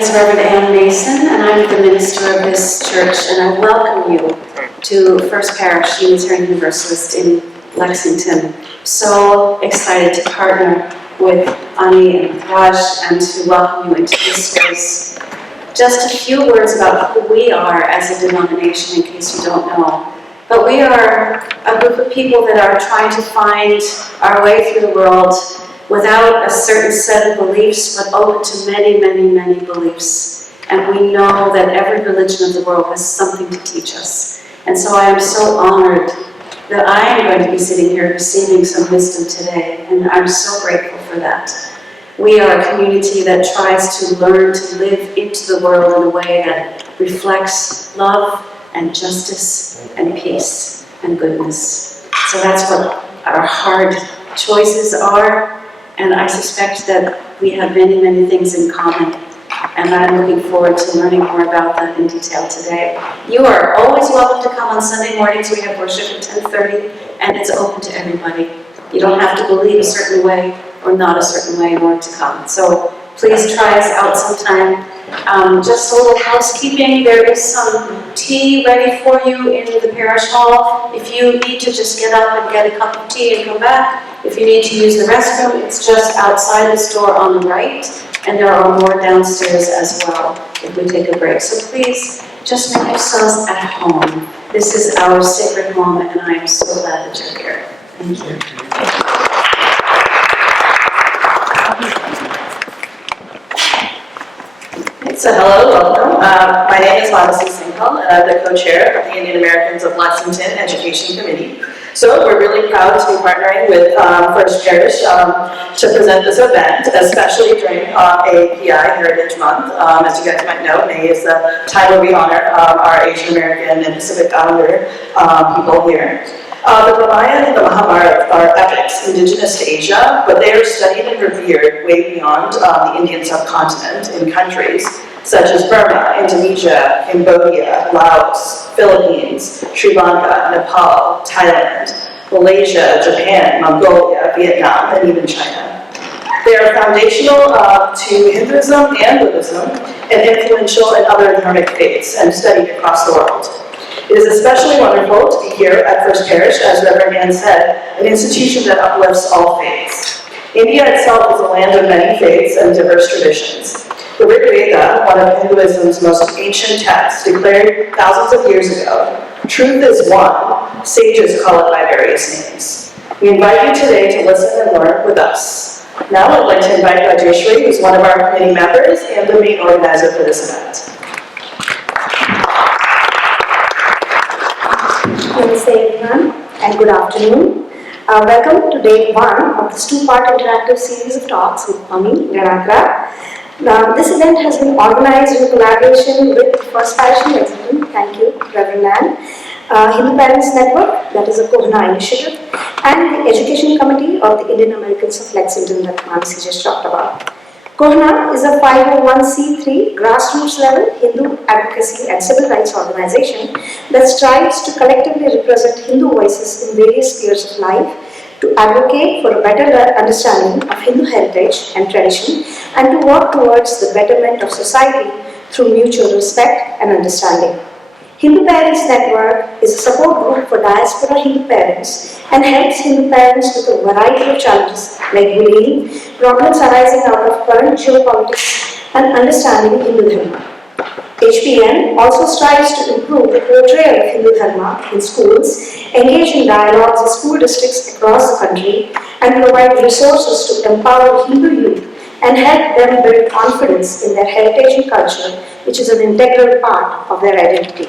Is Reverend Ann Mason, and I'm the minister of this church, and I welcome you to First Parish Unitarian Universalist in Lexington. So excited to partner with Ami and Raj and to welcome you into this space. Just a few words about who we are as a denomination, in case you don't know. But we are a group of people that are trying to find our way through the world without a certain set of beliefs, but open to many, many, many beliefs. And we know that every religion of the world has something to teach us. And so I am so honored that I am going to be sitting here receiving some wisdom today, and I'm so grateful for that. We are a community that tries to learn to live into the world in a way that reflects love and justice and peace and goodness. So that's what our hard choices are. And I suspect that we have many, many things in common. And I'm looking forward to learning more about that in detail today. You are always welcome to come on Sunday mornings. We have worship at 10:30, and it's open to everybody. You don't have to believe a certain way or not a certain way in order to come. So please try us out sometime. Just a little housekeeping. There is some tea ready for you in the parish hall. If you need to just get up and get a cup of tea and come back. If you need to use the restroom, it's just outside this door on the right, and there are more downstairs as well if we take a break. So please, just make yourselves at home. This is our sacred moment, and I am so glad that you're here. Thank you. So hello, welcome. My name is Singhal, and I'm the co-chair of the Indian Americans of Lexington Education Committee. So we're really proud to be partnering with First Parish to present this event, especially during API Heritage Month. As you guys might know, May is the time where we honor our Asian American and Pacific Islander people here. The Ramayana and the Mahabharata are epics indigenous to Asia, but they are studied and revered way beyond the Indian subcontinent in countries such as Burma, Indonesia, Cambodia, Laos, Philippines, Sri Lanka, Nepal, Thailand, Malaysia, Japan, Mongolia, Vietnam, and even China. They are foundational to Hinduism and Buddhism and influential in other dharmic faiths and studied across the world. It is especially wonderful to be here at First Parish, as Reverend Ann said, an institution that uplifts all faiths. India itself is a land of many faiths and diverse traditions. The Veda, one of Hinduism's most ancient texts, declared thousands of years ago, truth is one, sages call it by various names. We invite you today to listen and learn with us. Now I'd like to invite Rajeshwari, who's one of our committee members and the main organizer for this event. Namaste everyone, and good afternoon. Welcome to day one of this two-part interactive series of talks with Ami Ganatra. This event has been organized in collaboration with First Parish in Lexington, thank you, Reverend Ann, Hindu Parents Network, that is a Kohana initiative, and the Education Committee of the Indian Americans of Lexington that Mansi just talked about. Kohana is a 501c3 grassroots level Hindu advocacy and civil rights organization that strives to collectively represent Hindu voices in various spheres of life, to advocate for a better understanding of Hindu heritage and tradition, and to work towards the betterment of society through mutual respect and understanding. Hindu Parents Network is a support group for diaspora Hindu parents and helps Hindu parents with a variety of challenges like bullying, problems arising out of current geopolitics, and understanding Hindu Dharma. HPN also strives to improve the portrayal of Hindu Dharma in schools, engage in dialogues with school districts across the country, and provide resources to empower Hindu youth and help them build confidence in their heritage and culture, which is an integral part of their identity.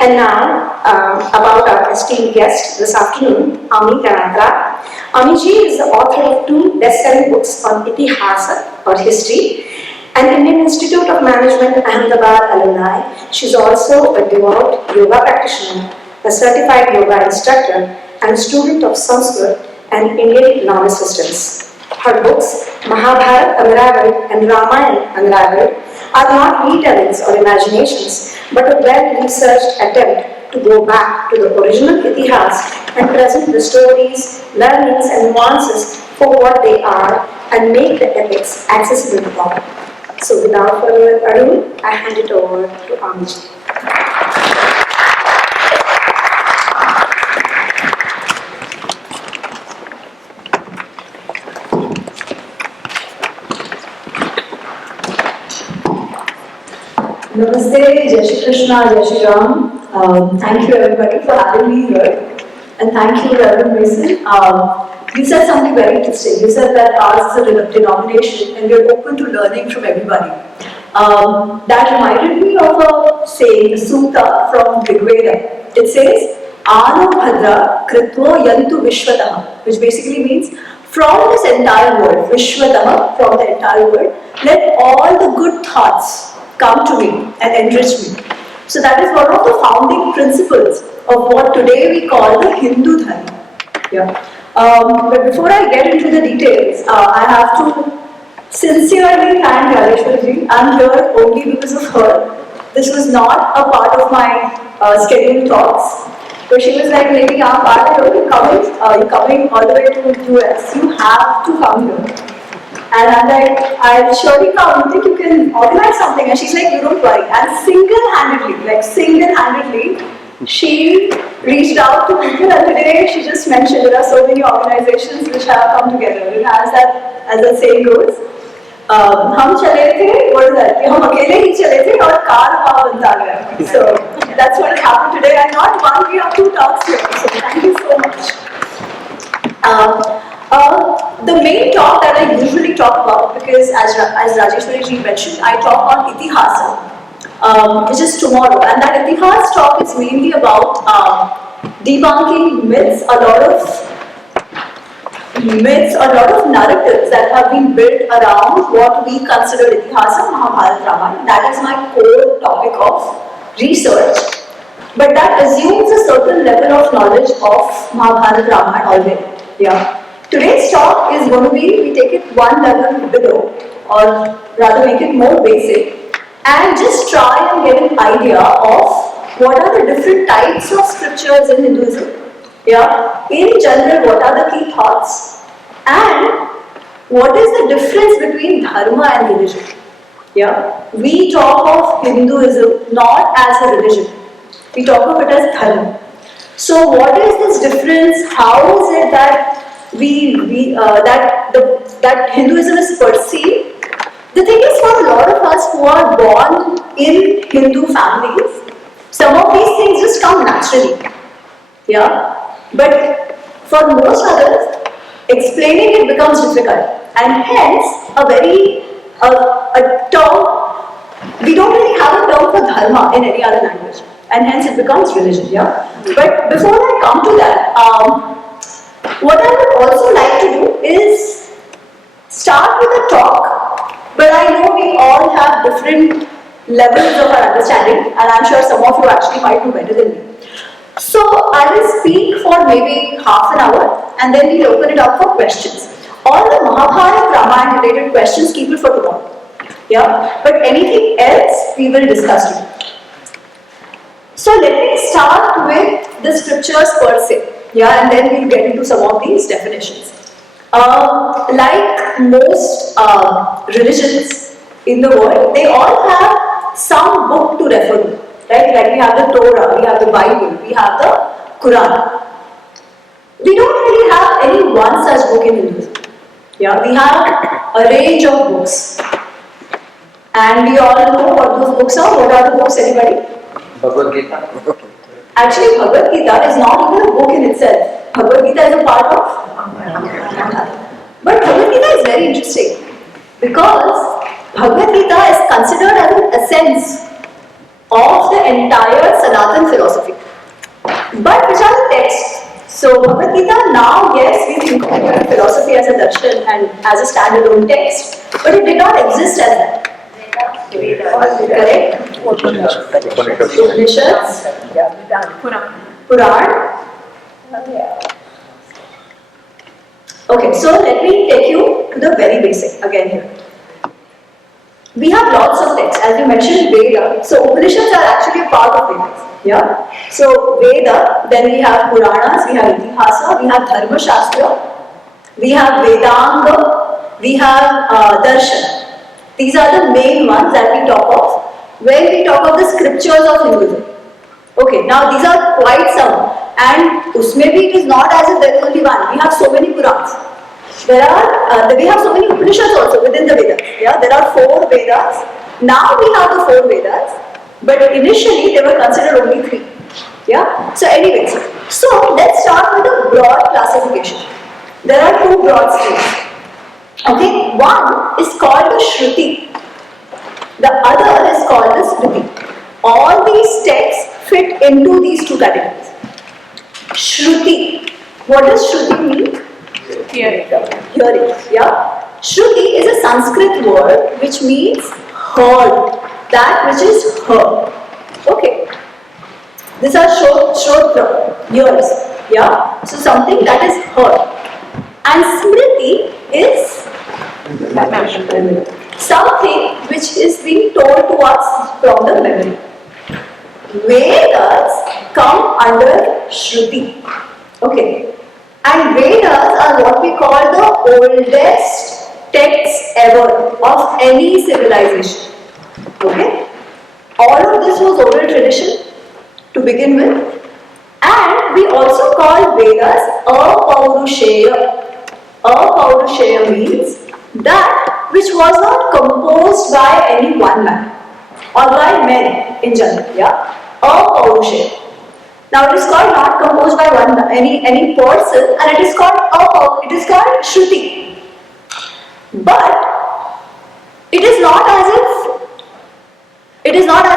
And now, about our esteemed guest this afternoon, Ami Ganatra. Amiji is the author of two best-selling books on Itihāsa, or history, an Indian Institute of Management Ahmedabad alumni. She's also a devout yoga practitioner, a certified yoga instructor, and a student of Saṃskrit and Indian novice systems. Her books, Mahabharata Unravelled and Ramayana Unravelled, are not retellings or imaginations, but a well-researched attempt to go back to the original Itihāsa and present the stories, learnings, and nuances for what they are and make the epics accessible to all. So without further ado, I hand it over to Ami. Namaste, Jai Shri Krishna, Jai Shri Ram. Thank you everybody for having me here. And thank you, Reverend Mason. You said something very interesting. You said that ours is a denomination and we're open to learning from everybody. That reminded me of a saying, a sutta from Rigveda. It says, Anu Bhadra Kritvo Yantu Vishwataha, which basically means from this entire world, Vishwataha, from the entire world, let all the good thoughts come to me and enrich me. So that is one of the founding principles of what today we call the Hindu Dharma. Yeah. But before I get into the details, I have to sincerely thank Rajeshwari. I'm here only because of her. This was not a part of my scheduled talks. So she was like, maybe you're coming all the way to US. You have to come here. And I'm like, I'll surely come. You think you can organize something? And she's like, you don't worry. And single-handedly, she reached out to people, and today she just mentioned there are so many organizations which have come together. And as the saying goes, हम चले थे, what is that? कि हम अकेले ही चले थे और car वहाँ बनता गया. So that's what has happened today. And not one, we have two talks here. So thank you so much. The main talk that I usually talk about, because as Rajeshwari ji mentioned, I talk on Itihāsa, which is tomorrow, and that Itihāsa talk is mainly about debunking myths, a lot of narratives that have been built around what we consider Itihāsa, Mahabharata, Ramayana. That is my core topic of research, but that assumes a certain level of knowledge of Mahabharata, Ramayana already. Yeah. Today's talk is going to be, we take it one level below, or rather make it more basic, and just try and get an idea of what are the different types of scriptures in Hinduism. Yeah, in general, what are the key thoughts, and what is the difference between Dharma and religion. Yeah, we talk of Hinduism not as a religion, we talk of it as Dharma. So what is this difference? How is it that that Hinduism is perceived? The thing is, for a lot of us who are born in Hindu families, some of these things just come naturally. Yeah, but for most others, explaining it becomes difficult, and hence a term, we don't really have a term for dharma in any other language, and hence it becomes religion. Yeah, but before I come to that, what I would also like to do is start with a talk, but I know we all have different levels of our understanding, and I'm sure some of you actually might do better than me. So I will speak for maybe half an hour, and then we'll open it up for questions. All the Mahabharata, Ramayana related questions, keep it for tomorrow. Yeah, but anything else we will discuss today. So let me start with the scriptures per se. Yeah, and then we'll get into some of these definitions. Like most religions in the world, they all have some book to refer to, right? Like we have the Torah, we have the Bible, we have the Quran. We don't really have any one such book in Hinduism. Yeah, we have a range of books, and we all know what those books are. What are the books, anybody? Bhagavad Gita. Actually, Bhagavad Gita is not even a book in itself. Bhagavad Gita is a part of Mahabharata. But Bhagavad Gita is very interesting because Bhagavad Gita is considered as an essence of the entire Sanatan philosophy. But which are the texts? So Bhagavad Gita now, yes, we think of philosophy as a darshan and as a standalone text, but it did not exist as that. Correct? Upanishads, Puran. Okay, so let me take you to the very basic again here. We have lots of texts, as you mentioned, Veda. So Upanishads are actually a part of Vedas. Yeah. So Veda, then we have Puranas, we have Itihāsa, we have Dharma Shastra, we have Vedanga, we have Darshan. These are the main ones that we talk of when we talk of the scriptures of Hinduism. Okay, now these are quite some, and usme bhi it is not as if there is only one. We have so many Puranas. We have so many Upanishads also within the Vedas. Yeah, there are 4 Vedas. Now we have the 4 Vedas, but initially they were considered only 3. Yeah. So, anyways, so let's start with a broad classification. There are 2 broad streams. Okay, one is called the Shruti. The other is called the Smriti. All these texts fit into these 2 categories. Shruti. What does Shruti mean? Hearing. Hearing. Yeah. Shruti is a Sanskrit word which means heard. That which is heard. Okay. These are shrotra, ears. Yeah. So something that is heard. And Smriti is something which is being told to us from the memory. Vedas come under Shruti. Okay. And Vedas are what we call the oldest texts ever of any civilization. Okay. All of this was oral tradition to begin with. And we also call Vedas Apaurushaya. Apaurushaya means that which was not composed by any one man or by men in general. Yeah. Apaurushaya. Now it is called not composed by any person, and it is called Shruti. But it is not as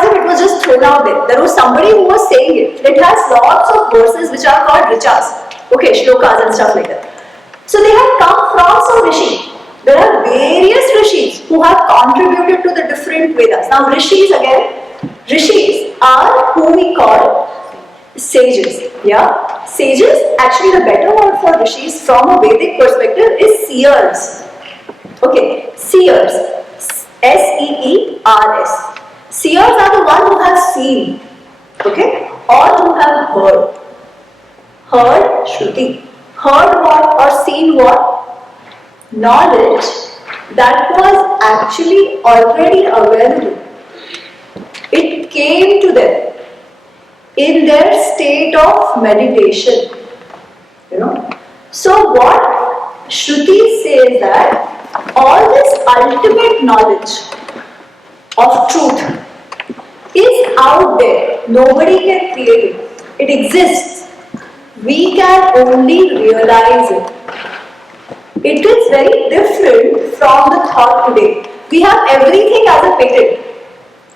if it was just thrown out there. There was somebody who was saying it. It has lots of verses which are called richas, okay, shlokas and stuff like that. So they have come from some rishi. There are various rishis who have contributed to the different Vedas. Now rishis are who we call sages. Yeah, sages. Actually, the better word for rishis from a Vedic perspective is seers. Okay, seers. S-E-E-R-S. Seers are the one who have seen. Okay, or who have heard. Heard Shruti. Heard what or seen what? Knowledge that was actually already available. It came to them in their state of meditation. You know. So what Shruti says that all this ultimate knowledge of truth is out there. Nobody can create it. It exists. We can only realize it. It is very different from the thought today. We have everything as a patent.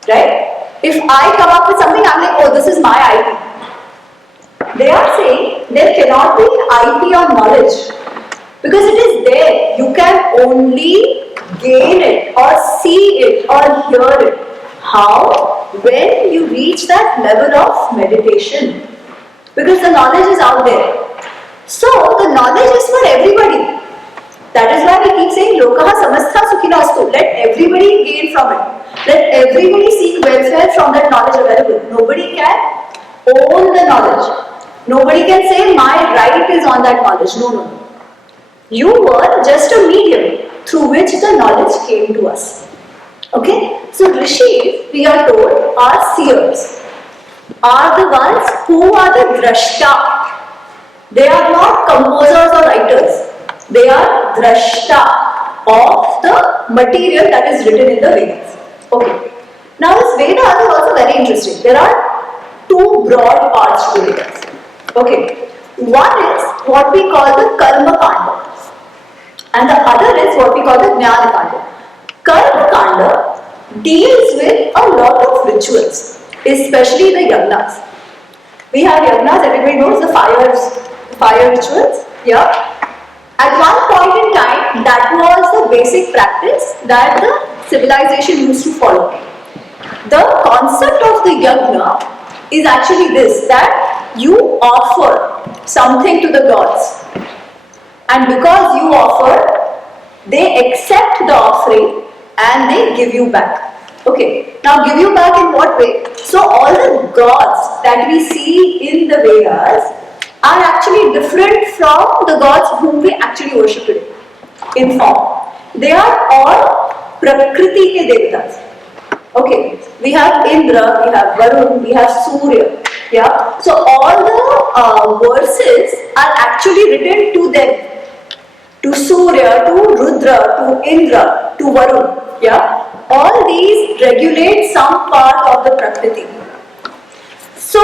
Right? If I come up with something, I'm like, oh, this is my IP. They are saying there cannot be IP on knowledge because it is there. You can only gain it or see it or hear it. How? When you reach that level of meditation. Because the knowledge is out there. So the knowledge is for everybody. That is why we keep saying Lokaha Samastha Sukhino Astu. Let everybody gain from it. Let everybody seek welfare from that knowledge available. Nobody can own the knowledge. Nobody can say my right is on that knowledge. No. You were just a medium through which the knowledge came to us. Okay? So rishis, we are told, are seers. Are the ones who are the drashta. They are not composers or writers. They are drashta of the material that is written in the Vedas. Okay. Now this Vedas is also very interesting. There are 2 broad parts to Vedas. Okay. One is what we call the Karma Kanda. And the other is what we call the Jnana Kanda. Karma Kanda deals with a lot of rituals, especially the yagnas. We have yagnas, everybody knows the fire rituals. Yeah. At one point in time, that was the basic practice that the civilization used to follow. The concept of the yagna is actually this, that you offer something to the gods. And because you offer, they accept the offering and they give you back. Okay, now give you back in what way? So all the gods that we see in the Vedas are actually different from the gods whom we actually worship today in form. They are all Prakriti ke devatas. Okay, we have Indra, we have Varun, we have Surya. Yeah, so all the verses are actually written to them. To Surya, to Rudra, to Indra, to Varun. Yeah, all these regulate some part of the Prakriti. So,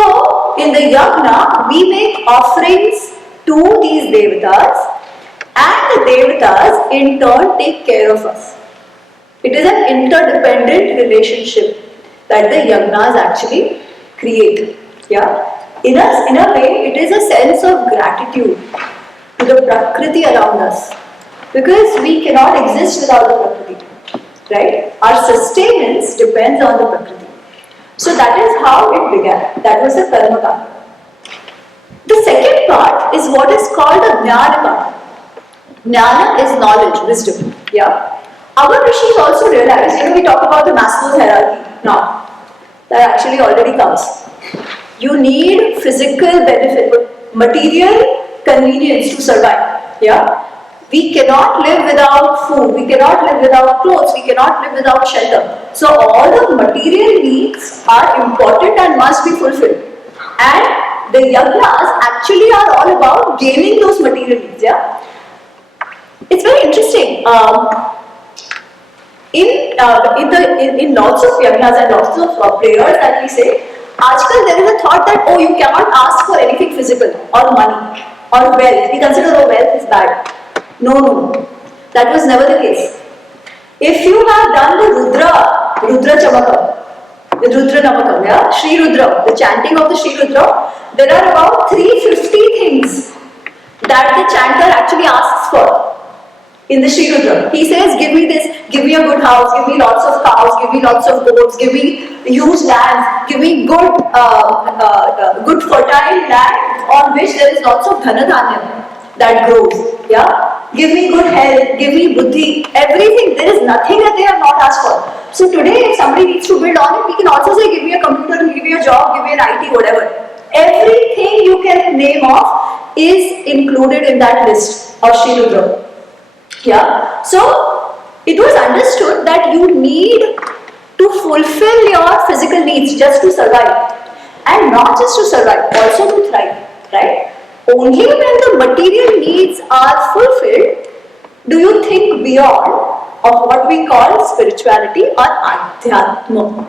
in the yajna, we make offerings to these devatas, and the devatas in turn take care of us. It is an interdependent relationship that the yajnas actually create. Yeah? In a way, it is a sense of gratitude to the Prakriti around us, because we cannot exist without the Prakriti. Right? Our sustenance depends on the Prakriti. So that is how it began. That was the Karma Kanda. The second part is what is called the Jnana Kanda. Jnana is knowledge, wisdom. Yeah. Our rishis also realized, we talk about the Maslow's hierarchy now. That actually already comes. You need physical benefit, material convenience to survive. Yeah. We cannot live without food, we cannot live without clothes, we cannot live without shelter. So all the material needs are important and must be fulfilled. And the yajnas actually are all about gaining those material needs. Yeah? It's very interesting. In lots of yajnas and lots of prayers that we say, Ajkal there is a thought that, oh, you cannot ask for anything physical or money or wealth. We consider, oh, wealth is bad. No. That was never the case. If you have done the Rudra Chamakam, the Rudra Namakam, yeah, Shri Rudra, the chanting of the Shri Rudra, there are about 350 things that the chanter actually asks for in the Shri Rudra. He says, give me this, give me a good house, give me lots of cows, give me lots of goats, give me huge lands, give me good fertile land on which there is lots of dhanadhanya that grows. Yeah? Give me good health, give me buddhi, everything. There is nothing that they have not asked for. So today, if somebody needs to build on it, we can also say, give me a computer, give me a job, give me an IT, whatever. Everything you can name off is included in that list of Shri Rudra. Yeah. So it was understood that you need to fulfill your physical needs just to survive, and not just to survive, also to thrive. Right? Only when the material needs are fulfilled do you think beyond of what we call spirituality or adhyatma.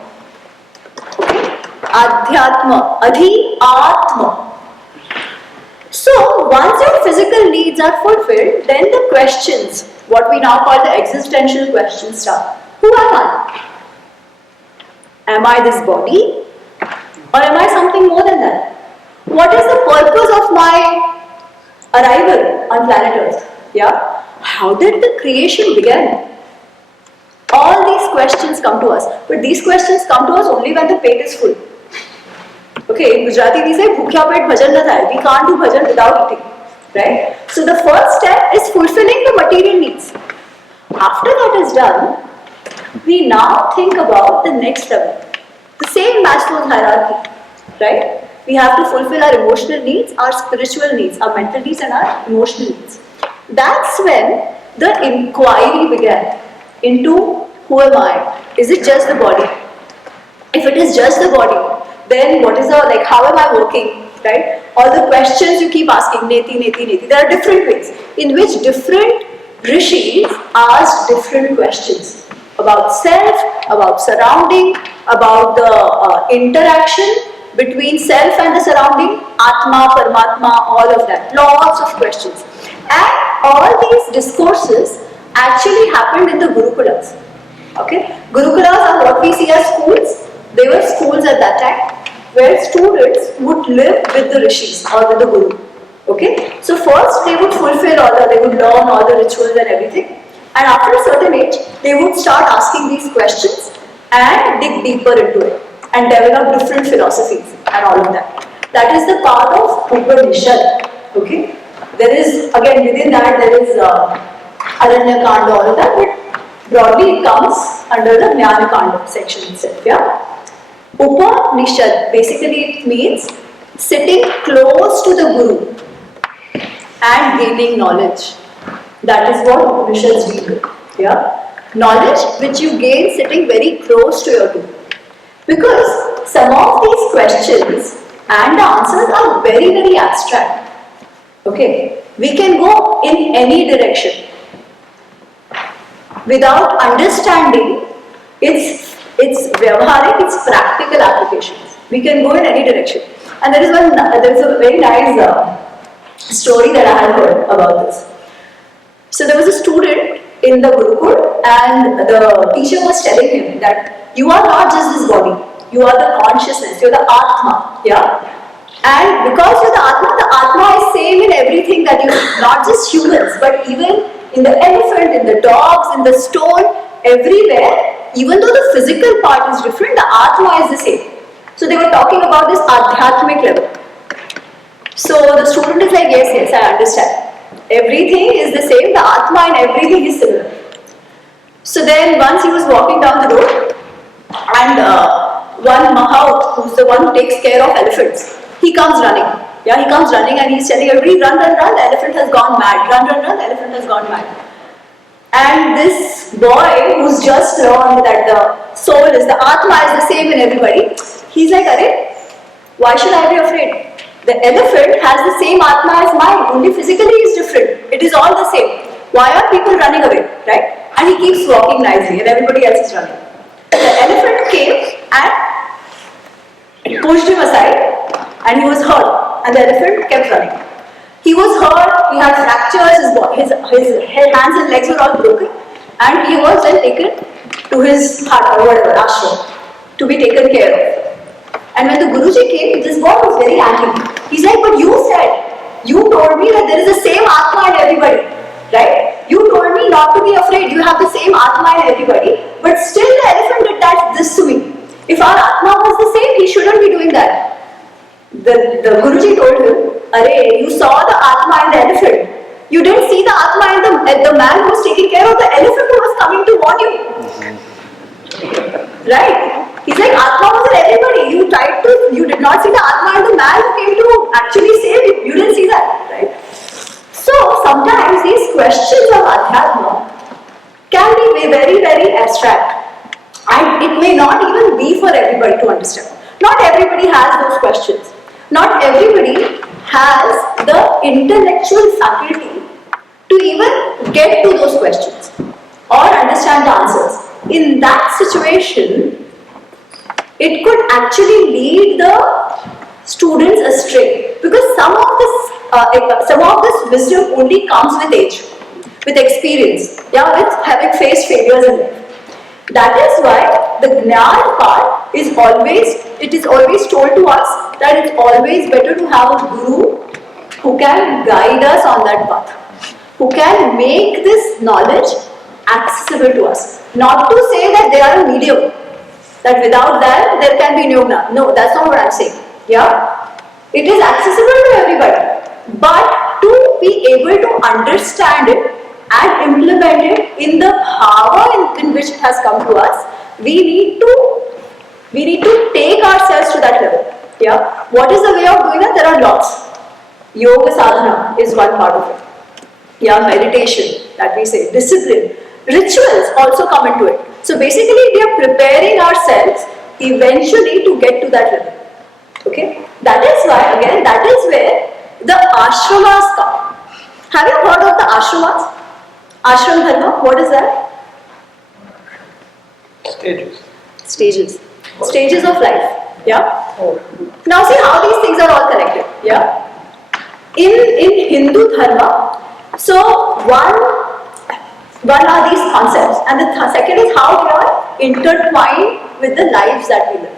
Okay? Adhyatma, adhi-atma. So once your physical needs are fulfilled, then the questions, what we now call the existential questions, start. Who am I? Am I this body? Or am I something more than that? What is the purpose of my arrival on planet Earth? Yeah? How did the creation begin? All these questions come to us. But these questions come to us only when the pet is full. Okay, in Gujarati we say, bhukya pet bhajan na thai. We can't do bhajan without eating. Right? So the first step is fulfilling the material needs. After that is done, we now think about the next level. The same Maslow's hierarchy. Right? We have to fulfill our emotional needs, our spiritual needs, our mental needs and our emotional needs. That's when the inquiry began into who am I? Is it just the body? If it is just the body, then what is how am I working? Right? All the questions you keep asking, neti. There are different ways in which different rishis asked different questions about self, about surrounding, about the interaction between self and the surrounding, Atma, Paramatma, all of that. Lots of questions. And all these discourses actually happened in the Gurukulas. Okay? Gurukulas are what we see as schools. They were schools at that time where students would live with the rishis or with the Guru. Okay? So first they would they would learn all the rituals and everything. And after a certain age, they would start asking these questions and dig deeper into it and develop different philosophies and all of that. That is the part of Upanishad. Okay? There is, again, within that there is Aranya Kanda, all of that, but broadly it comes under the Jnana Kanda section itself. Yeah? Upanishad, basically it means sitting close to the Guru and gaining knowledge. That is what Upanishads deal with. Yeah? knowledge which you gain sitting very close to your guru. Because some of these questions and the answers are very, very abstract. Okay, we can go in any direction without understanding its vyavharik, its practical applications. We can go in any direction. And there is a very nice story that I have heard about this. So there was a student in the Gurukul, and the teacher was telling him that you are not just this body, you are the consciousness, you are the Atma, yeah? And because you are the Atma is same in everything that you, not just humans, but even in the elephant, in the dogs, in the stone, everywhere, even though the physical part is different, the Atma is the same. So they were talking about this Adhyatmic level. So the student is like, yes, I understand. Everything is the same, the Atma and everything is similar. So then once he was walking down the road, and one Mahout, who's the one who takes care of elephants, he comes running. Yeah, he comes running and he's telling everybody, run, the elephant has gone mad. Run, the elephant has gone mad. And this boy who's just learned that the soul is, the Atma is the same in everybody, he's like, Arey, why should I be afraid? The elephant has the same Atma as mine, only physically is different. It is all the same. Why are people running away, right? And he keeps walking nicely and everybody else is running. The elephant came and pushed him aside and he was hurt, and the elephant kept running. He was hurt, he had fractures, his hands and legs were all broken, and he was then taken to his hut or whatever, ashram, to be taken care of. And when the Guruji came, this boy was very angry. He's like, but you told me that there is the same Atma in everybody, right? You told me not to be afraid, you have the same Atma in everybody, but still the elephant did this to me. If our Atma was the same, he shouldn't be doing that. The Guruji told him, Arey, you saw the Atma in the elephant. You didn't see the Atma in the man who was taking care of the elephant who was coming to warn you. Right? He's like, Atma was in everybody. You did not see the Atma in the man who came to actually save you. You didn't see that, right? So sometimes these questions of Adhyatma can be very, very abstract. And it may not even be for everybody to understand. Not everybody has those questions. Not everybody has the intellectual faculty to even get to those questions or understand the answers. In that situation, it could actually lead the students astray, because some of this wisdom only comes with age, with experience, with having faced failures in life. That is why the Jnana part is always told to us that it's always better to have a guru who can guide us on that path, who can make this knowledge accessible to us. Not to say that they are a medium, that without them there can be no Jnana. No, that's not what I'm saying. Yeah, it is accessible to everybody, but to be able to understand it and implement it in the power in which it has come to us, we need to take ourselves to that level. Yeah, what is the way of doing that? There are lots. Yoga sadhana is one part of it. Yeah, meditation that we say, discipline, rituals also come into it. So basically, we are preparing ourselves eventually to get to that level. Okay, that is why again that is where the ashramas come. Have you heard of the ashramas? Ashram Dharma, what is that? Stages of life. Yeah. Now see how these things are all connected. Yeah. In Hindu Dharma, so one are these concepts, and the second is how they are intertwined with the lives that we live.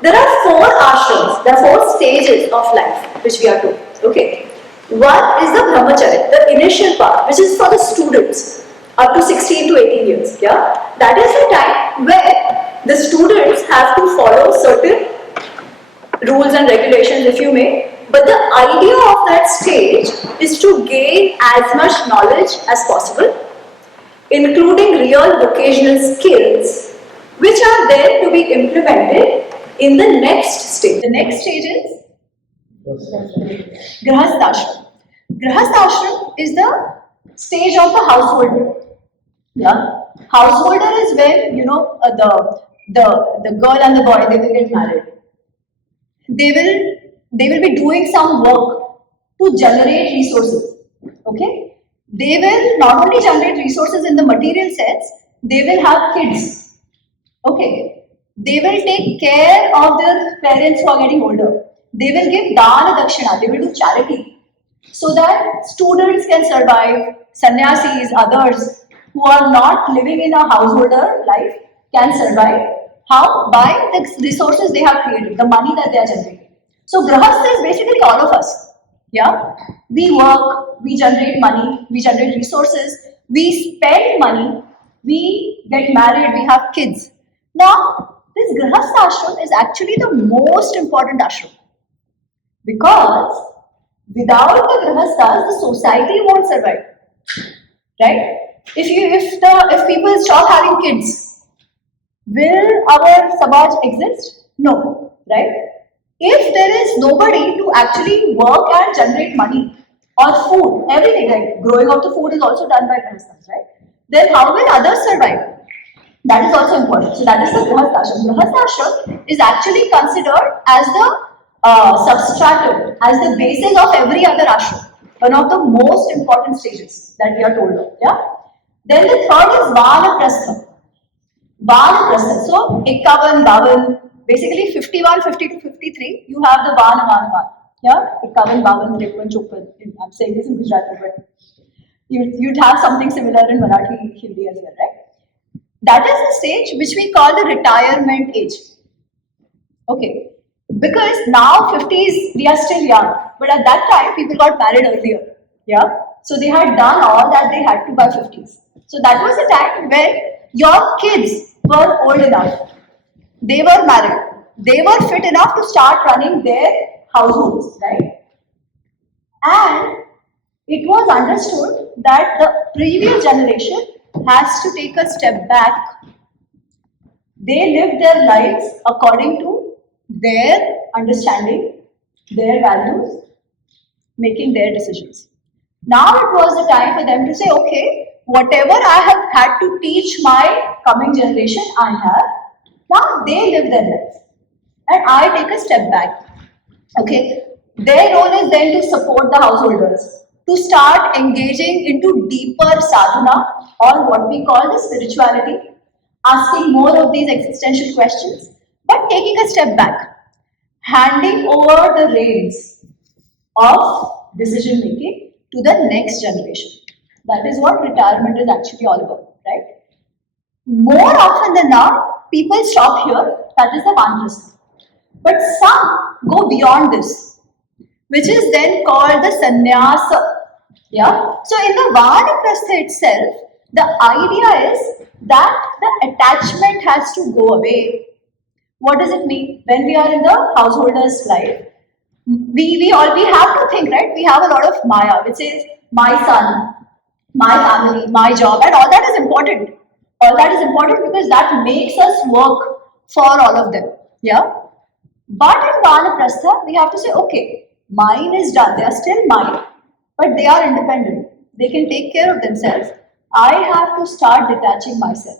There are 4 ashrams, there are 4 stages of life which we are told. Okay. One is the brahmacharya, the initial part, which is for the students up to 16 to 18 years. Yeah, that is the time where the students have to follow certain rules and regulations, if you may. But the idea of that stage is to gain as much knowledge as possible, including real vocational skills, which are then to be implemented in the next stage. The next stage is Grihasthashram. Grihasthashram is the stage of the household. Yeah. Householder is when, the girl and the boy, they will get married. They will be doing some work to generate resources. Okay? They will not only generate resources in the material sense, they will have kids. Okay? They will take care of their parents who are getting older. They will give dana dakshina, they will do charity, so that students can survive, sannyasis, others who are not living in a householder life can survive. How? By the resources they have created, the money that they are generating. So grahastha is basically all of us. Yeah, we work, we generate money, we generate resources, we spend money, we get married, we have kids. Now, this grahastha ashram is actually the most important ashram, because without the grahasthas, the society won't survive, right? If people stop having kids, will our samaj exist? No, right? If there is nobody to actually work and generate money or food, everything, like growing of the food is also done by grahasthas, right? Then how will others survive? That is also important. So that is the grahastha ashram. Grahastha ashram is actually considered as the substratum, as the basis of every other ashram. One of the most important stages that we are told of. Yeah. Then the third is vanaprastha. Vanaprastha. So 51, 52, basically 51, 52, 53. You have the vana. Yeah. 51, 52, 53, 54. I'm saying this in Gujarati, but you'd have something similar in Marathi, Hindi as well, right? That is the stage which we call the retirement age. Okay. Because now 50s, we are still young, but at that time people got married earlier. Yeah. So they had done all that they had to by 50s. So that was the time when your kids were old enough. They were married. They were fit enough to start running their households, right? And it was understood that the previous generation has to take a step back. They lived their lives according to their understanding, their values, making their decisions. Now it was the time for them to say, okay, whatever I have had to teach my coming generation, I have. Now they live their lives. And I take a step back. Okay. Their role is then to support the householders, to start engaging into deeper sadhana, or what we call the spirituality, asking more of these existential questions, but taking a step back, handing over the reins of decision making to the next generation. That is what retirement is actually all about, right? More often than not, people stop here, that is the vanaprastha. But some go beyond this, which is then called the sannyasa. Yeah. So in the vanaprastha itself, the idea is that the attachment has to go away. What does it mean? When we are in the householder's life, we have to think, right? We have a lot of maya, which is my son, my family, my job, and all that is important. All that is important because that makes us work for all of them. Yeah. But in vanaprastha, we have to say, okay, mine is done. They are still mine, but they are independent. They can take care of themselves. I have to start detaching myself.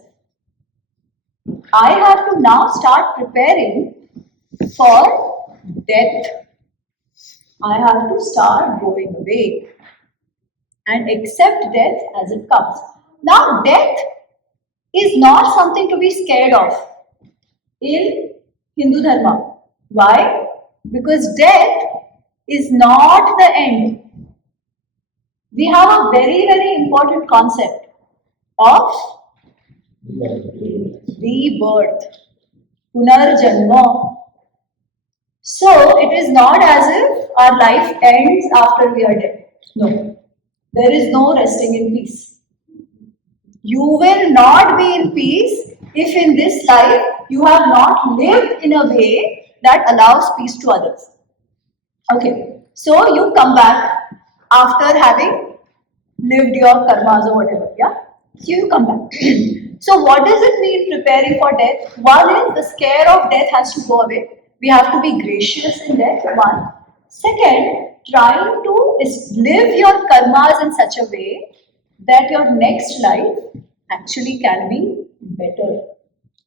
I have to now start preparing for death. I have to start going away and accept death as it comes. Now, death is not something to be scared of in Hindu Dharma. Why? Because death is not the end. We have a very, very important concept of rebirth, punarjanma. So it is not as if our life ends after we are dead. No. There is no resting in peace. You will not be in peace if in this life you have not lived in a way that allows peace to others. Okay, so you come back after having lived your karmas or whatever, yeah? So you come back. So what does it mean preparing for death? One is the scare of death has to go away. We have to be gracious in death, one. Second, trying to live your karmas in such a way that your next life actually can be better.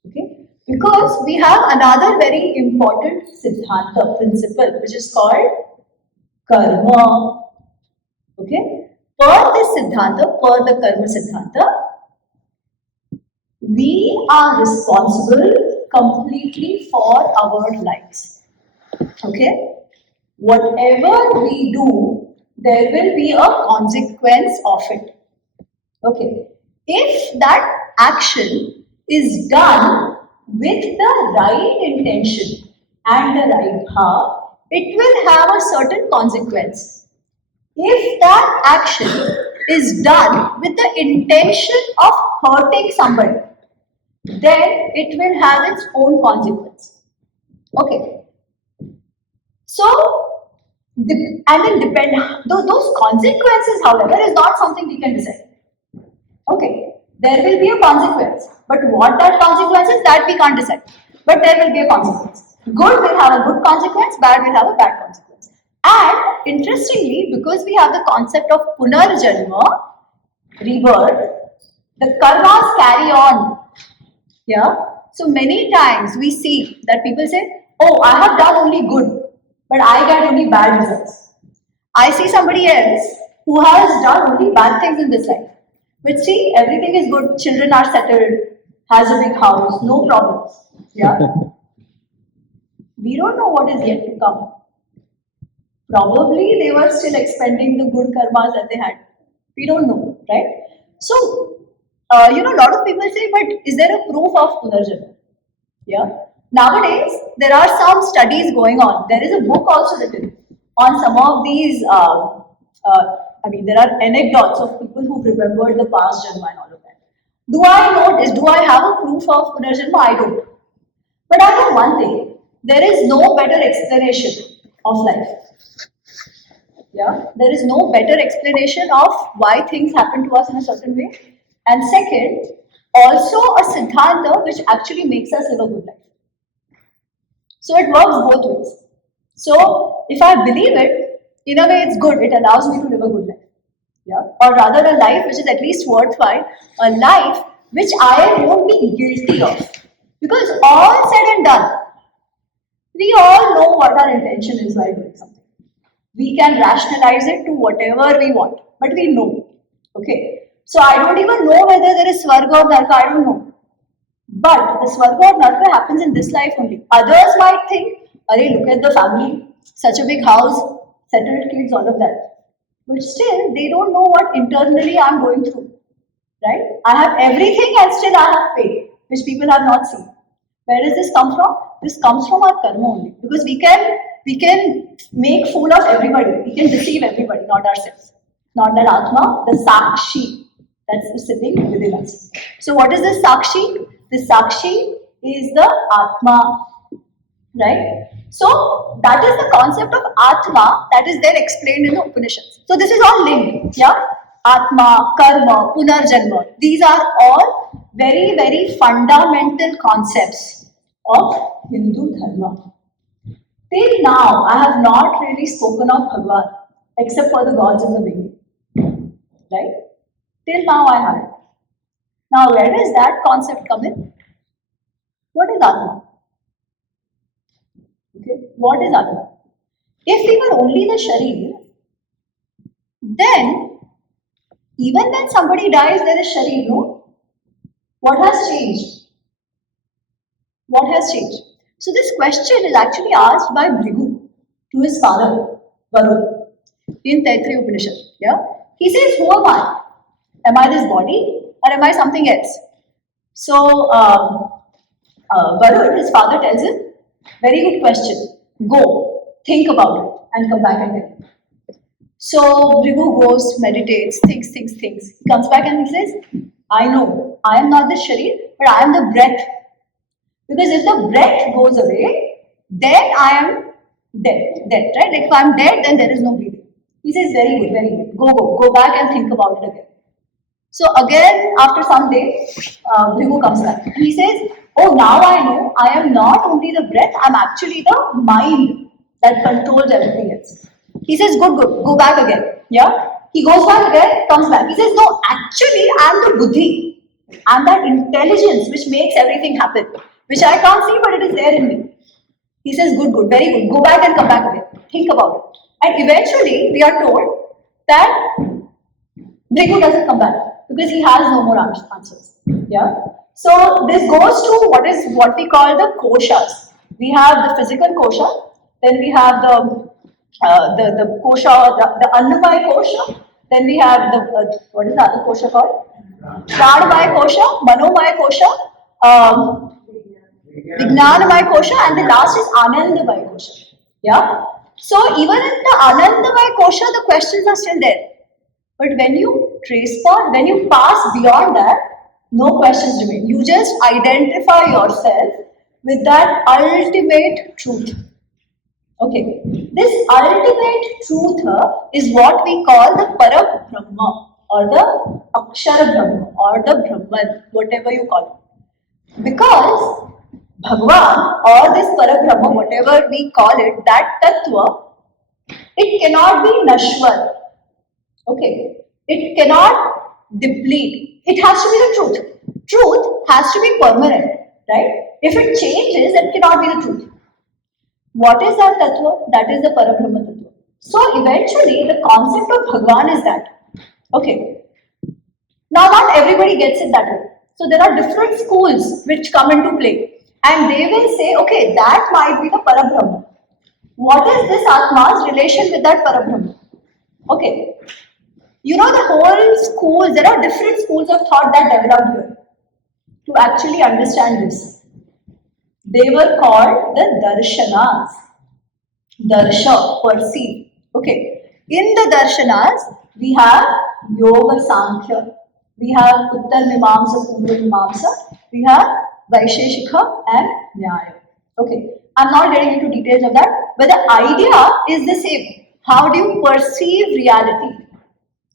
Okay? Because we have another very important Siddhanta principle which is called karma. Okay? Per this Siddhanta, per the karma Siddhanta, we are responsible completely for our lives. Okay? Whatever we do, there will be a consequence of it. Okay? If that action is done with the right intention and the right bhav, it will have a certain consequence. If that action is done with the intention of hurting somebody, then it will have its own consequence. Okay. So, and then those consequences, however, is not something we can decide. Okay, there will be a consequence, but what that consequence is, that we can't decide. But there will be a consequence. Good will have a good consequence, bad will have a bad consequence. And interestingly, because we have the concept of punarjanma, rebirth, the karmas carry on. Yeah. So many times we see that people say, "Oh, I have done only good, but I get only bad results." I see somebody else who has done only bad things in this life. But see, everything is good, children are settled, has a big house, no problems. Yeah. We don't know what is yet to come. Probably they were still expending the good karmas that they had. We don't know, right? So, a lot of people say, but is there a proof of punarjanma? Yeah. Nowadays, there are some studies going on. There is a book also written on some of these. There are anecdotes of people who remembered the past janma and all of that. Do I have a proof of punarjanma? I don't. But I know one thing. There is no better explanation of life. Yeah, there is no better explanation of why things happen to us in a certain way. And second, also a siddhanta which actually makes us live a good life. So it works both ways. So if I believe it, in a way it's good. It allows me to live a good life. Yeah, or rather a life which is at least worthwhile, a life which I won't be guilty of. Because all said and done, we all know what our intention is while doing something. We can rationalize it to whatever we want, but we know. Okay, so I don't even know whether there is Swarga or Narka, I don't know. But the Swarga or Narka happens in this life only. Others might think, "Arey, look at the family, such a big house, settled kids, all of that." But still, they don't know what internally I'm going through. Right? I have everything and still I have pain, which people have not seen. Where does this come from? This comes from our karma only. Because we can make fool of everybody. We can deceive everybody, not ourselves. Not that Atma, the Sakshi that's sitting within us. So what is the Sakshi? The Sakshi is the Atma. Right? So that is the concept of Atma that is there explained in the Upanishads. So this is all linked. Yeah? Atma, Karma, Punarjanma. These are all very, very fundamental concepts of Hindu Dharma. Till now, I have not really spoken of Bhagwan except for the gods in the beginning. Right? Till now, I haven't. Now, where does that concept come in? What is Atma? Okay, what is Atma? If we were only the Sharir, then even when somebody dies, there is Sharir, no? What has changed? What has changed? So this question is actually asked by Bhrigu to his father, Varun, in Taittiriya Upanishad. Yeah? He says, "Who am I? Am I this body or am I something else?" So Varun, his father, tells him, "Very good question. Go, think about it and come back and tell me." So Bhrigu goes, meditates, thinks. He comes back and he says, "I know, I am not the Sharir, but I am the breath. Because if the breath goes away, then I am dead, right? Like if I am dead, then there is no breathing." He says, very good. Go back and think about it again." So again, after some days, Bhrigu comes back. He says, "Oh, now I know, I am not only the breath, I am actually the mind that controls everything else." He says, good, go back again. Yeah? He goes back again, comes back. He says, "No, actually I am the buddhi. I'm that intelligence which makes everything happen, which I can't see, but it is there in me. He says, good, good, very good. Go back and come back again. Think about it. And eventually, we are told that Bhrigu doesn't come back because he has no more answers. Yeah. So this goes to what we call the koshas. We have the physical kosha, then we have the kosha, the annamaya kosha, then we have the what is the other kosha called? Pranamaya kosha, manomaya kosha, Vijnanamaya kosha, and the last is Anandamaya kosha. Yeah. So even in the Anandamaya kosha, the questions are still there. But when you when you pass beyond that, no questions remain. You just identify yourself with that ultimate truth. Okay. This ultimate truth is what we call the Parabrahma or the Akshara Brahma or the Brahman, whatever you call it. Because Bhagwan or this Parabrahma, whatever we call it, that Tattva, it cannot be Nashwar. Okay. It cannot deplete. It has to be the truth. Truth has to be permanent, right? If it changes, it cannot be the truth. What is that Tattva? That is the Parabrahma Tattva. So eventually, the concept of Bhagwan is that. Okay. Now, not everybody gets it that way. So there are different schools which come into play. And they will say, okay, that might be the Parabrahma. What is this Atma's relation with that Parabrahma? Okay. You know, the whole schools, there are different schools of thought that developed here to actually understand this. They were called the Darshanas. Darsha, perceive. Okay. In the Darshanas, we have Yoga Sankhya, we have Uttar Mimamsa, Purva Mimamsa, we have Vaisheshika and Nyaya. Okay. I'm not getting into details of that, but the idea is the same. How do you perceive reality?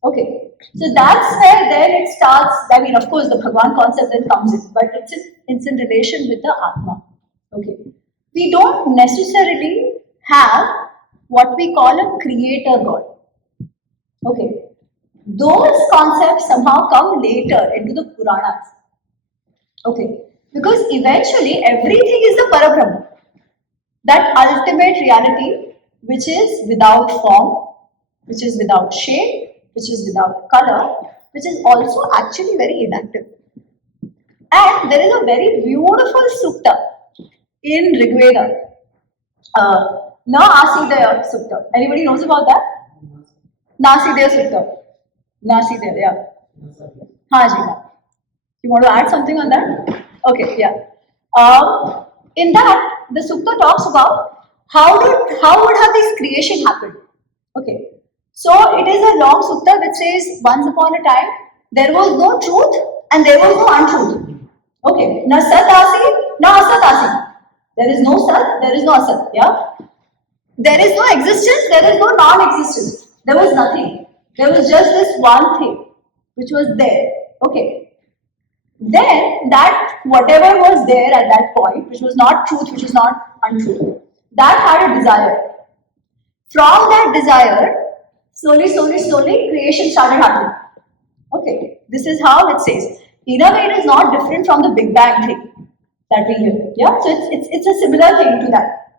Okay, so that's where then it starts. I mean, of course, the Bhagwan concept then comes in, but it's in relation with the Atma. Okay, we don't necessarily have what we call a creator God. Okay, those concepts somehow come later into the Puranas. Okay, because eventually everything is the Parabrahma, that ultimate reality which is without form, which is without shape, which is without color, which is also actually very inactive. And there is a very beautiful sutta in Rigveda, Na Asidaya Sutta. Anybody knows about that? Nasidaya Sutta. Nasidaya, yeah. Haji. You want to add something on that? Okay, yeah. In that, the sutta talks about how would have this creation happened. Okay. So it is a long sutta which says, once upon a time, there was no truth and there was no untruth. Okay, na sat asi, na asat asi. There is no sat, there is no asat. Yeah? There is no existence, there is no non-existence. There was nothing. There was just this one thing which was there. Okay. Then that whatever was there at that point, which was not truth, which was not untruth, that had a desire. From that desire, slowly, creation started happening. Okay, this is how it says. In a way, it is not different from the Big Bang thing that we hear. Yeah, so it's a similar thing to that.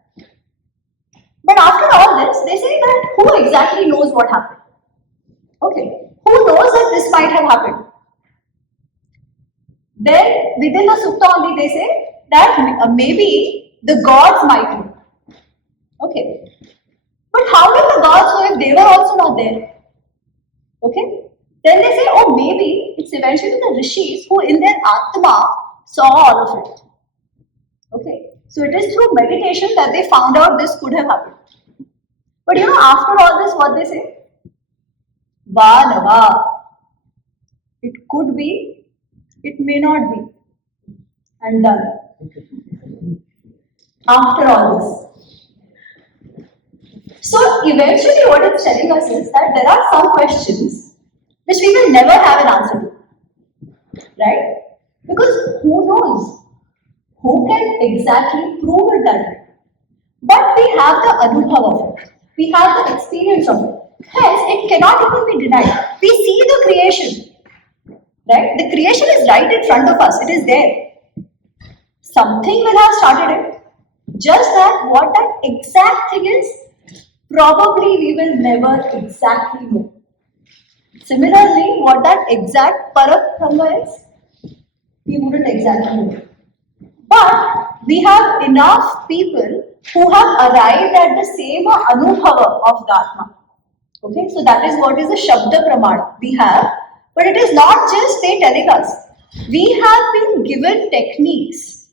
But after all this, they say that who exactly knows what happened? Okay, who knows that this might have happened? Then within the sutta only they say that maybe the gods might know. Okay. But how did the gods know if they were also not there? Okay. Then they say, oh, maybe it's eventually the rishis who in their Atma saw all of it. Okay. So it is through meditation that they found out this could have happened. But you know, after all this, what they say? Va nava. It could be, it may not be. And done. After all this. So eventually what it's telling us is that there are some questions which we will never have an answer to. Right? Because who knows? Who can exactly prove it that way? But we have the anubhav of it. We have the experience of it. Hence, it cannot even be denied. We see the creation. right? The creation is right in front of us, it is there. Something will have started it. Just that what that exact thing is, probably we will never exactly know. Similarly, what that exact Parabrahma is, we wouldn't exactly know. But we have enough people who have arrived at the same anubhava of Dharma. Okay, so that is what is the Shabda Praman we have. But it is not just they telling us. We have been given techniques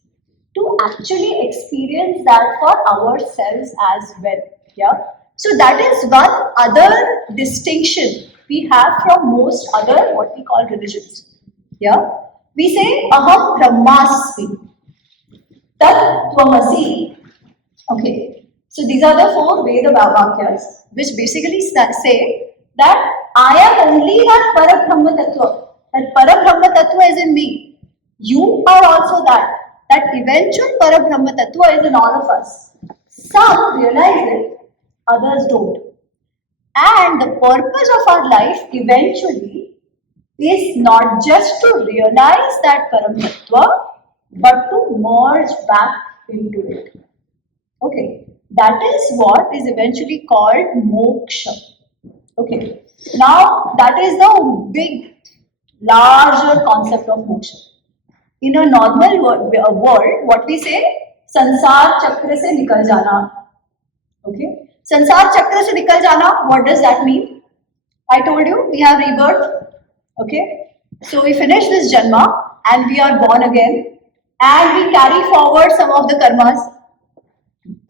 to actually experience that for ourselves as well. Yeah. So that is one other distinction we have from most other what we call religions. Yeah. We say Aham Brahmasmi. Tat Tvamasi. Okay. So these are the 4 Veda Vakyas which basically say that I am only that Parabrahma Tattva. That Parabrahma Tattva is in me. You are also that. That eventual Parabrahma Tattva is in all of us. Some realize it, others don't. And the purpose of our life eventually is not just to realize that Parabrahma Tattva, but to merge back into it. Okay, that is what is eventually called moksha. Okay, now that is the big, larger concept of moksha. In a normal world, what we say, sansar chakra se nikal jana. Okay, sansar chakra se nikal jana, what does that mean? I told you, we have rebirth. Okay, so we finish this janma and we are born again and we carry forward some of the karma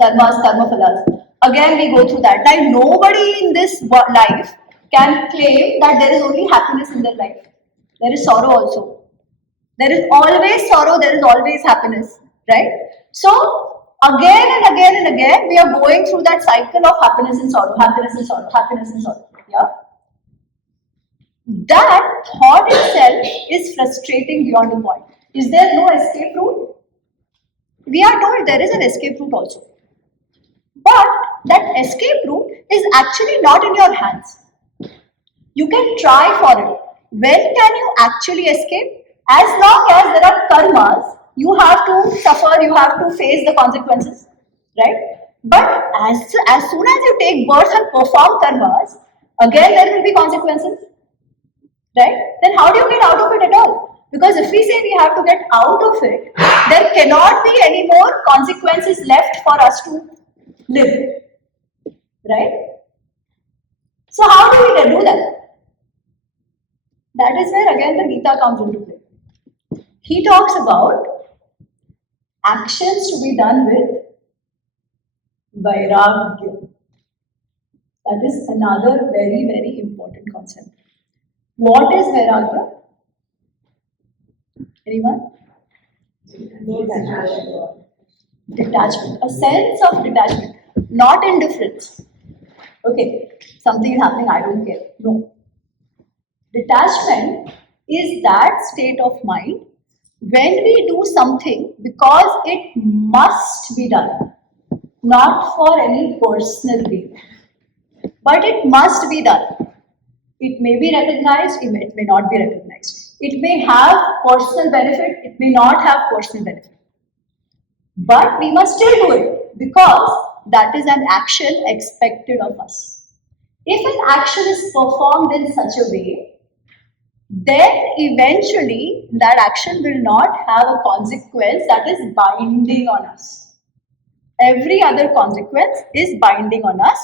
phalas. Again, we go through that. Like nobody in this life can claim that there is only happiness in their life. There is sorrow also. There is always sorrow, there is always happiness, right? So, again and again and again, we are going through that cycle of happiness and sorrow, happiness and sorrow, happiness and sorrow, yeah? That thought itself is frustrating beyond the point. Is there no escape route? We are told there is an escape route also. But that escape route is actually not in your hands. You can try for it. When can you actually escape? As long as there are karmas, you have to suffer, you have to face the consequences, right? But as soon as you take birth and perform karmas, again there will be consequences, right? Then how do you get out of it at all? Because if we say we have to get out of it, there cannot be any more consequences left for us to live, right? So how do we do that? That is where again the Gita comes into play. He talks about actions to be done with vairagya. That is another very, very important concept. What is vairagya? Anyone? Detachment. A sense of detachment. Not indifference. Okay, something is happening, I don't care. No. Detachment is that state of mind when we do something because it must be done, not for any personal gain, but it must be done. It may be recognized, it may not be recognized. It may have personal benefit, it may not have personal benefit. But we must still do it because that is an action expected of us. If an action is performed in such a way, then eventually that action will not have a consequence that is binding on us. Every other consequence is binding on us,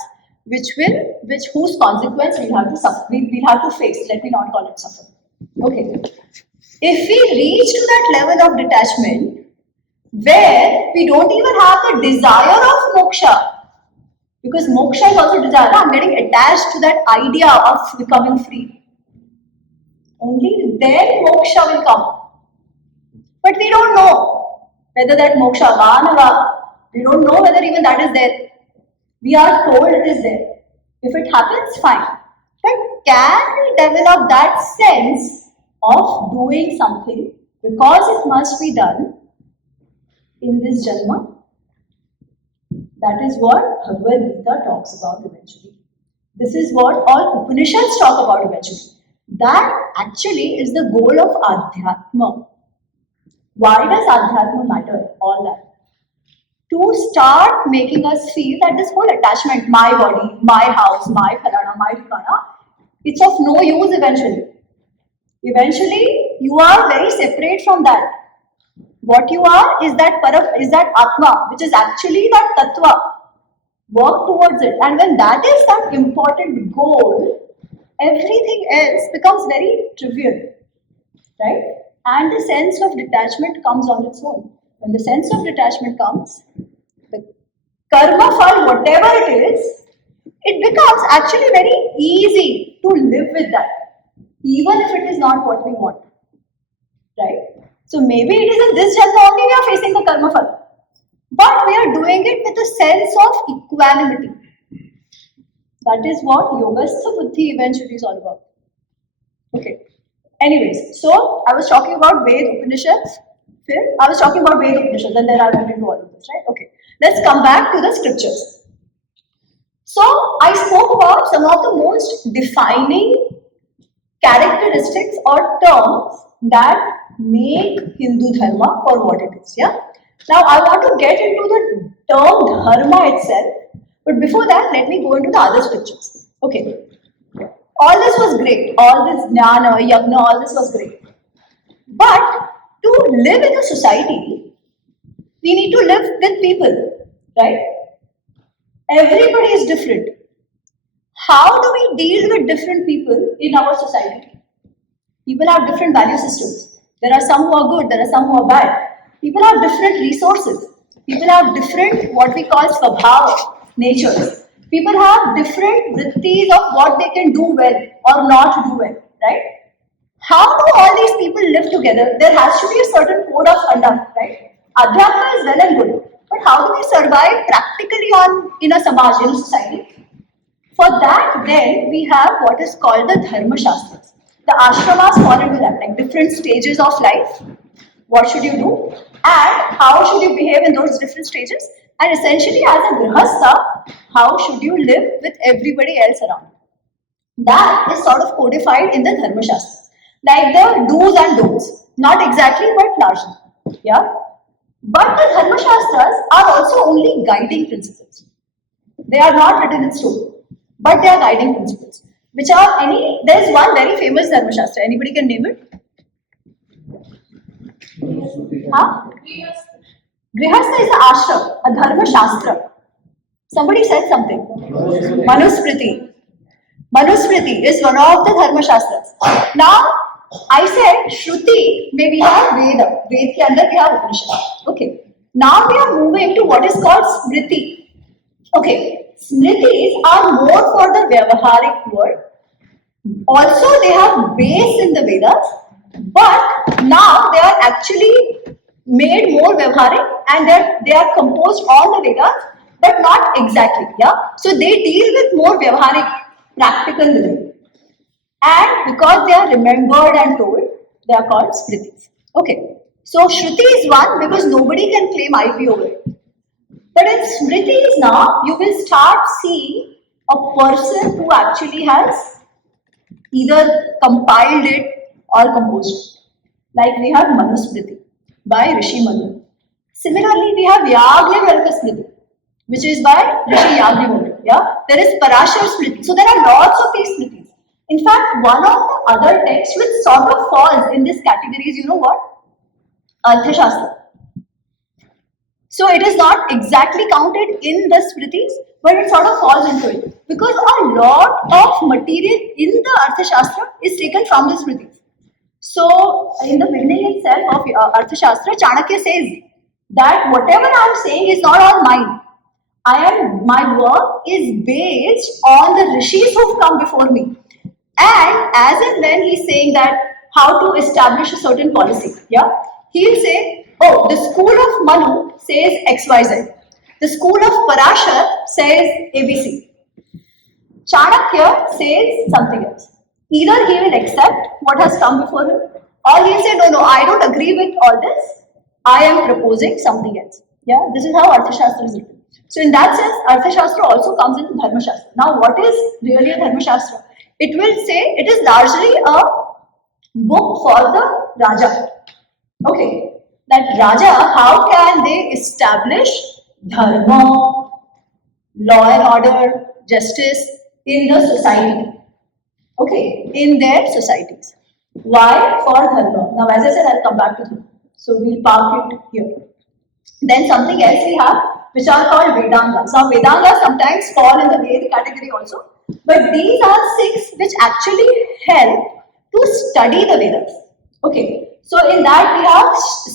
whose consequence we'll have to suffer, we'll have to face. Let me not call it suffering. Okay. If we reach to that level of detachment where we don't even have the desire of moksha, because moksha is also desire, I'm getting attached to that idea of becoming free. Only then moksha will come. But we don't know whether that moksha, vanava, we don't know whether even that is there. We are told it is there. If it happens, fine. But can we develop that sense of doing something because it must be done in this janma? That is what Bhagavad Gita talks about eventually. This is what all Upanishads talk about eventually. That actually is the goal of Adhyatma. Why does Adhyatma matter? All that. To start making us feel that this whole attachment, my body, my house, my pharana, my dhikana, it's of no use eventually. Eventually, you are very separate from that. What you are is that Atma, which is actually that Tattva. Work towards it. And when that is that important goal, everything else becomes very trivial. Right? And the sense of detachment comes on its own. When the sense of detachment comes, the karma fal, whatever it is, it becomes actually very easy to live with that, even if it is not what we want. Right? So maybe it is in this janma only we are facing the karma fal. But we are doing it with a sense of equanimity. That is what Yogastha Buddhi eventually is all about. Okay. Anyways, so I was talking about Ved Upanishads. I was talking about Ved Upanishads and then I went into all of this, right? Okay. Let's come back to the scriptures. So I spoke about some of the most defining characteristics or terms that make Hindu Dharma for what it is. Yeah. Now I want to get into the term Dharma itself, but before that, let me go into the other scriptures. Okay. All this was great. All this jnana, yagna, all this was great. But to live in a society, we need to live with people, right? Everybody is different. How do we deal with different people in our society? People have different value systems. There are some who are good, there are some who are bad. People have different resources. People have different, what we call svabhava, natures. People have different vrittis of what they can do well or not do well, right? How do all these people live together? There has to be a certain code of conduct, right? Adhyatma is well and good, but how do we survive practically in a samaj, in a society? For that, then, we have what is called the Dharma Shastras. The ashramas fall into that, like different stages of life. What should you do? And how should you behave in those different stages? And essentially, as a grihastha, how should you live with everybody else around? That is sort of codified in the Dharma Shastras. Like the do's and don'ts. Not exactly, but largely. Yeah? But the Dharma Shastras are also only guiding principles. They are not written in stone, but they are guiding principles. Which are there is one very famous Dharma Shastra. Anybody can name it? Huh? Grihastha is an ashram, a Dharma Shastra. Somebody said something. Manusmriti. Manusmriti is one of the Dharma Shastras. Now, I said Shruti, may we have Veda. Ved ke andar we have Upanishad. Okay. Now we are moving to what is called Smriti. Okay. Smritis are more for the Vyavaharik word. Also, they have base in the Vedas, but now they are actually made more Vyavaharik and they are composed on the Vedas, but not exactly. Yeah. So they deal with more Vyavaharik, practical living. And because they are remembered and told, they are called Smritis. Okay. So Shruti is one because nobody can claim IP over it. But in Smritis now, you will start seeing a person who actually has either compiled it or composed it. Like we have Manusmriti by Rishi Manu. Similarly, we have Yagyavalkya Smriti, which is by Rishi Yagyavalkya. Yeah? There is Parashar Smriti. So there are lots of these Smritis. In fact, one of the other texts which sort of falls in this category is, you know what? Arthashastra. So it is not exactly counted in the Smritis, but it sort of falls into it. Because a lot of material in the Arthashastra is taken from the Smritis. So in the beginning itself of Arthashastra, Chanakya says that whatever I am saying is not all mine. My work is based on the rishis who have come before me. And as and when he's saying that how to establish a certain policy, yeah, he'll say, oh, the school of Manu says XYZ. The school of Parashar says ABC. Chanakya says something else. Either he will accept what has come before him, or he'll say, no, I don't agree with all this. I am proposing something else. Yeah, this is how Arthashastra is written. So in that sense, Arthashastra also comes into Dharma Shastra. Now, what is really a Dharma Shastra? it will say it is largely a book for the Raja. Okay, that Raja, how can they establish Dharma, law and order, justice in the society? Okay, in their societies. Why? For Dharma. Now, as I said, I'll come back to Dharma. So we'll park it here. Then something else we have, which are called Vedangas. Now, Vedangas sometimes fall in the Veda category also, but these are 6 which actually help to study the Vedas. Okay, so in that we have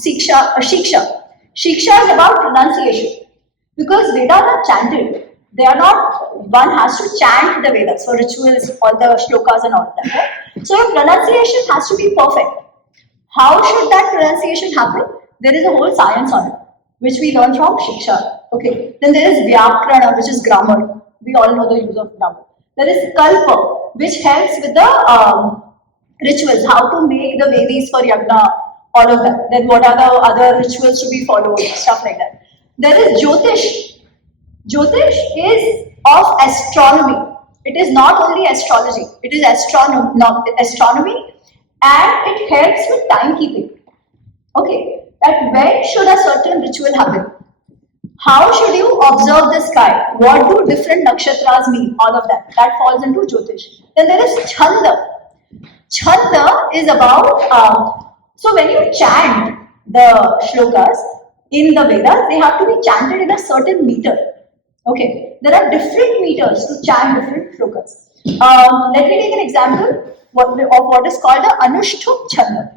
Shiksha. Shiksha is about pronunciation. Because Vedas are chanted, they are not, one has to chant the Vedas for rituals, all the shlokas and all that. Right? So your pronunciation has to be perfect. How should that pronunciation happen? There is a whole science on it, which we learn from Shiksha. Okay. Then there is Vyakarana, which is grammar. We all know the use of grammar. There is Kalpa, which helps with the rituals, how to make the Vedis for Yagna, all of that. Then what are the other rituals to be followed, stuff like that. There is Jyotish. Jyotish is of astronomy. It is not only astrology, it is astronomy, and it helps with timekeeping. Okay, that when should a certain ritual happen? How should you observe the sky? What do different nakshatras mean? All of that. That falls into Jyotish. Then there is Chanda. Chanda is about, so when you chant the shlokas in the Vedas, they have to be chanted in a certain meter. Okay, there are different meters to chant different shlokas. Let me take an example of what is called the Anushtup Chanda.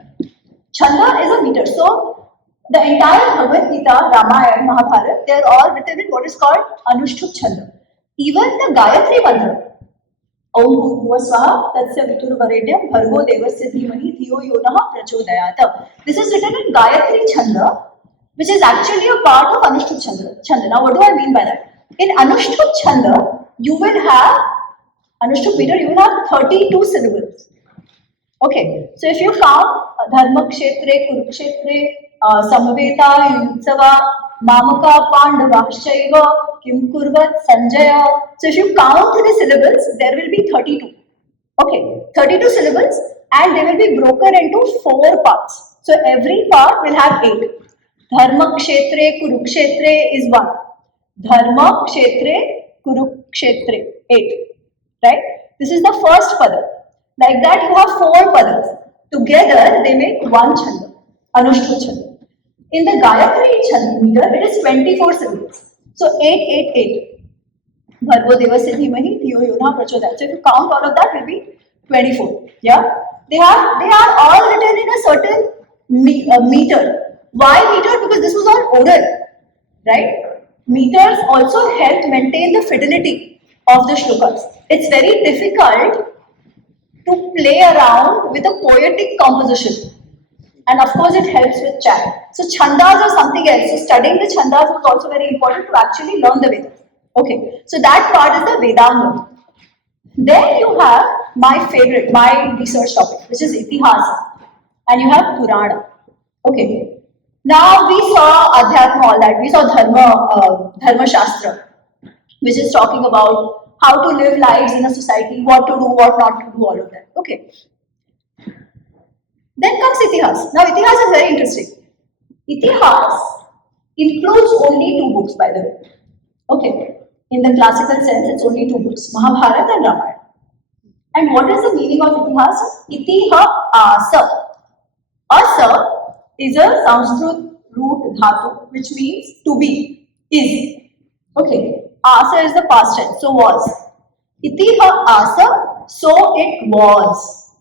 Chanda is a meter. So the entire Bhagavad Gita, Ramayana, Mahabharata, they are all written in what is called Anushtup Chanda. Even the Gayatri Mantra, Om Bhurvuvah Swaha Tatsya Viturvarenyam Bhargo Devasya Dhimahi Dhiyo Yo Nah Prachodayata. This is written in Gayatri Chanda, which is actually a part of Anushtup Chanda. Now, what do I mean by that? In Anushtup Chanda, you will have Anushtup meter, you will have 32 syllables. Okay, so if you count Dharma Kshetre, Kurukshetre, Samaveta, Yutsava, Mamaka, Pandavashchaiva, Kim Kurvat, Sanjaya. So if you count the syllables, there will be 32. Okay, 32 syllables, and they will be broken into 4 parts. So every part will have 8. Dharma Kshetre, Kurukshetre is 1. Dharma Kshetre, Kurukshetre, 8. Right? This is the first pada. Like that you have 4 padas. Together they make 1 chanda, Anushtup Chanda. In the Gayatri Chanda meter, it is 24 syllables. So 8, 8, 8. Bhargo Devasya Dhimahi Dhiyo Yo Nah Prachodayata. So if you count all of that, it will be 24. Yeah? They are all written in a certain meter. Why meter? Because this was all oral. Right? Meters also help maintain the fidelity of the shlokas. It's very difficult to play around with a poetic composition. And of course, it helps with chant. So chandas are something else. So studying the chandas is also very important to actually learn the Vedas. Okay, so that part is the Vedanga. Then you have my favorite, my research topic, which is Itihāsa. And you have Purana. Okay. Now we saw Adhyatma, all that. We saw Dharma Shastra, which is talking about how to live lives in a society, what to do, what not to do, all of that. Okay. Then comes Itihāsa. Now Itihāsa is very interesting. Itihāsa includes only 2 books, by the way. Okay. In the classical sense, it's only 2 books, Mahabharata and Ramayana. And what is the meaning of Itihāsa? Itihāsa. Asa is a Saṃskrit root dhatu, which means to be, is. Okay. Asa is the past tense, so was. Itihāsa, so it was.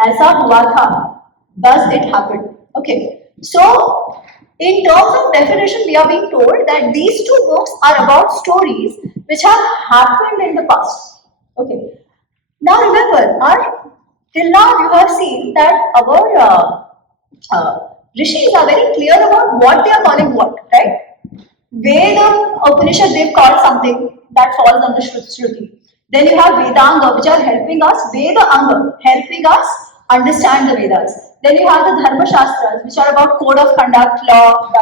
Aisa hua tha. Thus it happened. Okay. So, in terms of definition, we are being told that these 2 books are about stories which have happened in the past. Okay. Now remember, till now you have seen that our Rishis are very clear about what they are calling what, right? Veda Upanishad, they've called something that falls under Shruti. Then you have Vedanga, which are helping us, Veda Anga, helping us understand the Vedas. Then you have the Dharma Shastras, which are about code of conduct, law,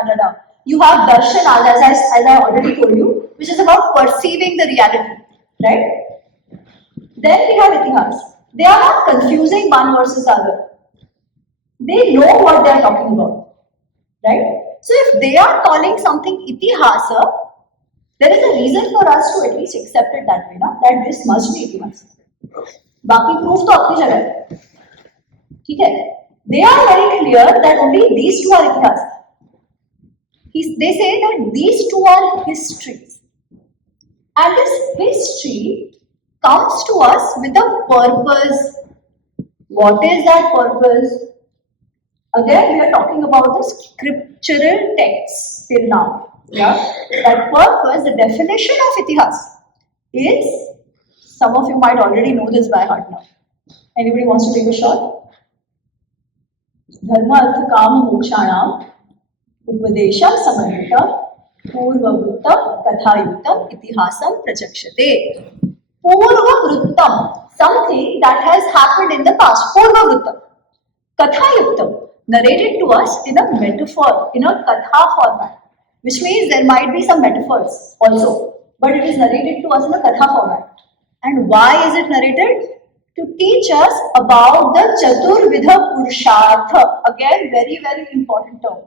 You have Darshanas, as I already told you, which is about perceiving the reality, right? Then we have Itihāsa. They are not confusing one versus other. They know what they are talking about, right? So if they are calling something Itihāsa, there is a reason for us to at least accept it that way, na? That this must be Itihāsa. बाकी proof तो अपनी जगह है, ठीक है? They are very clear that only these two are Itihāsa. They say that these two are histories, and this history comes to us with a purpose. What is that purpose? Again, we are talking about the scriptural texts till now. Yeah, that purpose, the definition of Itihāsa is, some of you might already know this by heart now. Anybody wants to take a shot? Dharma artha kama mokshanam upadesham samarita purvavrittam kathayuktam itihāsam prachakshate. Purvavrittam, something that has happened in the past. Purvavrittam. Kathayuktam, narrated to us in a metaphor, in a katha format. Which means there might be some metaphors also, but it is narrated to us in a katha format. And why is it narrated? To teach us about the Chaturvidha Purushartha. Again, very, very important term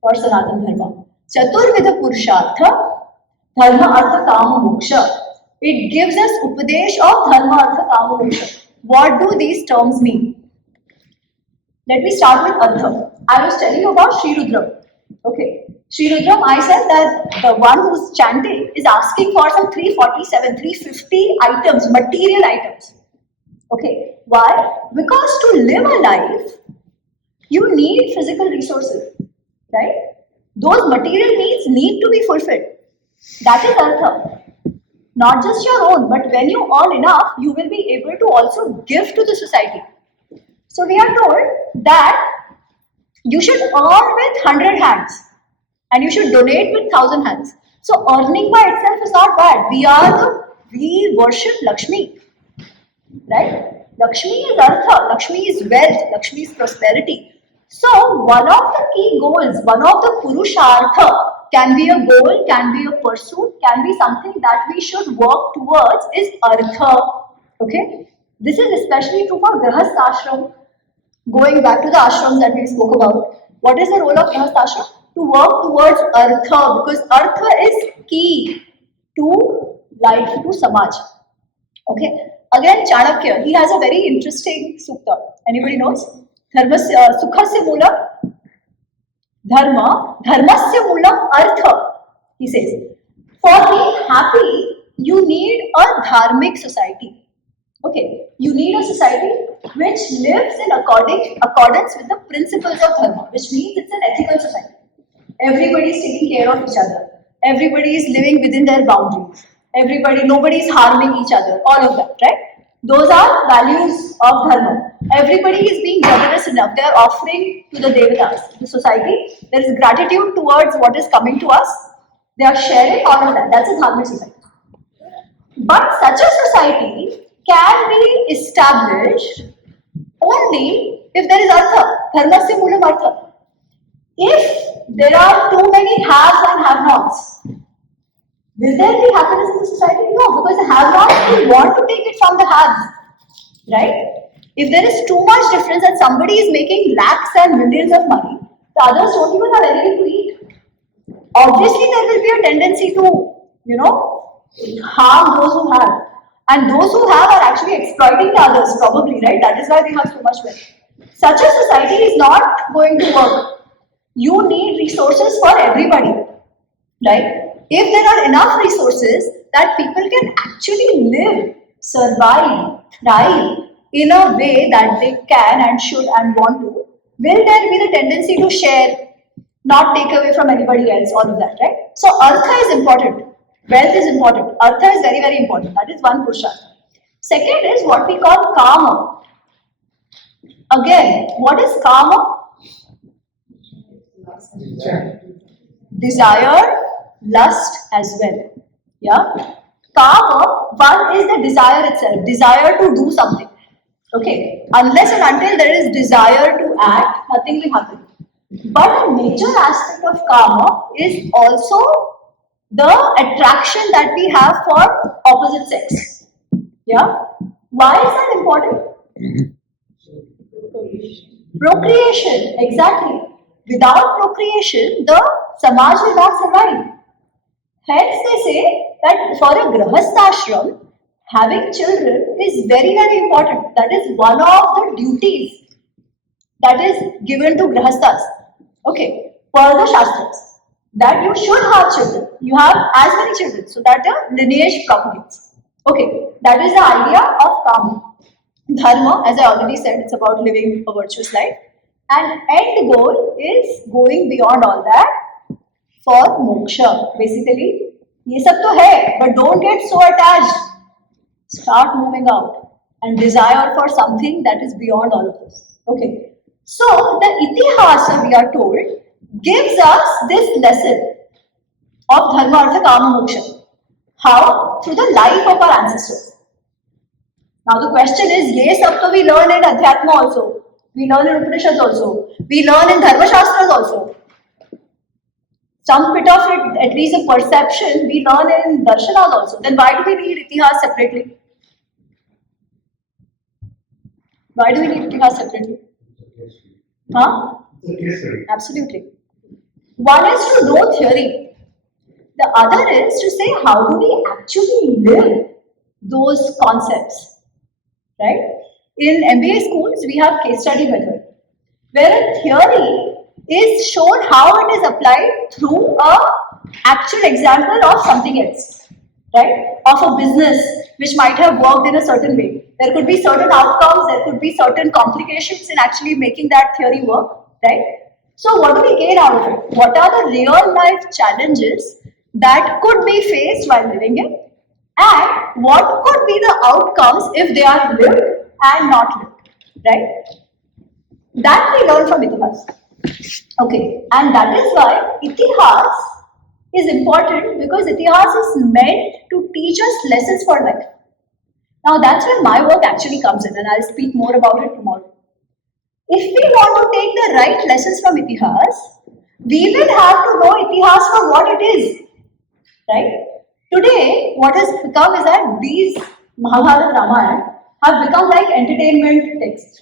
for Sanatana Dharma. Chaturvidha Purushartha, Dharma Artha Kama Moksha. It gives us Upadesh of Dharma Artha Kama Moksha. What do these terms mean? Let me start with Artha. I was telling you about Sri Rudram. Okay. Sri Rudram, I said that the one who's chanting is asking for some 347, 350 items, material items. Okay. Why? Because to live a life, you need physical resources, right? Those material needs need to be fulfilled. That is Artha. Not just your own, but when you earn enough, you will be able to also give to the society. So we are told that you should earn with 100 hands. And you should donate with 1,000 hands. So earning by itself is not bad. We worship Lakshmi, right? Lakshmi is Artha, Lakshmi is wealth, Lakshmi is prosperity. So one of the key goals, one of the Purushartha, can be a goal, can be a pursuit, can be something that we should work towards is Artha. Okay? This is especially true for Grahastha Ashram. Going back to the ashrams that we spoke about. What is the role of Grahastha Ashram? To work towards Artha, because Artha is key to life, to Samaj. Okay. Again, Chanakya, he has a very interesting sukta. Anybody knows? Sukhasya moolam dharma, dharmasya moolam artha. He says, for being happy, you need a dharmic society. Okay. You need a society which lives in accordance with the principles of dharma, which means it's an ethical society. Everybody is taking care of each other. Everybody is living within their boundaries. Nobody is harming each other. All of that, right? Those are values of dharma. Everybody is being generous enough. They are offering to the devatas, the society. There is gratitude towards what is coming to us. They are sharing all of that. That's a dharmic society. But such a society can be established only if there is artha. Dharmasya moolam artha. If there are too many haves and have-nots, will there be happiness in the society? No, because the have-nots will want to take it from the haves, right? If there is too much difference and somebody is making lakhs and millions of money, the others don't even have anything to eat. Obviously, there will be a tendency to, harm those who have. And those who have are actually exploiting the others, probably, right? That is why they have so much wealth. Such a society is not going to work. You need resources for everybody, right? If there are enough resources that people can actually live, survive, thrive in a way that they can and should and want to, will there be the tendency to share, not take away from anybody else, all of that, right? So artha is important, wealth is important, artha is very, very important. That is one purushartha. Second is what we call kama. Again, what is kama? Desire, lust as well. Yeah. Kama, one is the desire itself, desire to do something. Okay. Unless and until there is desire to act, nothing will happen. But a major aspect of kama is also the attraction that we have for opposite sex. Yeah. Why is that important? Procreation, exactly. Without procreation, the Samaj will not survive. Hence, they say that for a Grahasthashram, having children is very, very important. That is one of the duties that is given to Grahasthas. Okay, per the Shastras, that you should have children. You have as many children so that the lineage propagates. Okay, that is the idea of Kama. Dharma, as I already said, it's about living a virtuous life. And end goal is going beyond all that for moksha. Basically, ये सब तो है, but don't get so attached. Start moving out and desire for something that is beyond all of this. Okay. So the Itihāsa, we are told, gives us this lesson of Dharma, Artha, Kama, Moksha. How? Through the life of our ancestors. Now the question is, ये सब तो we learn in Adhyatma also. We learn in Upanishads also. We learn in Dharma Shastras also. Some bit of it, at least a perception, we learn in Darshanas also. Then why do we need Itihāsa separately? Why do we need Itihāsa separately? Huh? Absolutely. One is to know theory. The other is to say how do we actually live those concepts. Right? In MBA schools, we have case study method, where a theory is shown how it is applied through a actual example of something else, right? Of a business which might have worked in a certain way. There could be certain outcomes, there could be certain complications in actually making that theory work, right? So what do we gain out of it? What are the real life challenges that could be faced while living it? And what could be the outcomes if they are lived and not lived, right? That we learn from Itihāsa. Okay, and that is why Itihāsa is important, because Itihāsa is meant to teach us lessons for life. Now that's where my work actually comes in, and I'll speak more about it tomorrow. If we want to take the right lessons from Itihāsa, we will have to know Itihāsa for what it is, right? Today, what has become is that these Mahabharata, Ramayana have become like entertainment texts.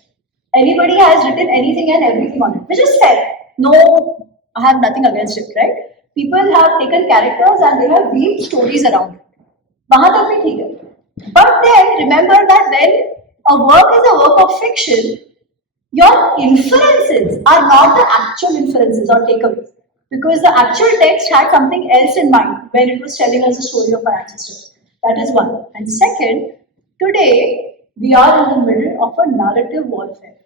Anybody has written anything and everything on it, which is fair. No, I have nothing against it, right? People have taken characters and they have weaved stories around it. वहाँ तक भी ठीक है. But then remember that when a work is a work of fiction, your inferences are not the actual inferences or takeaways, because the actual text had something else in mind when it was telling us the story of our ancestors. That is one. And second, today we are in the middle of a narrative warfare.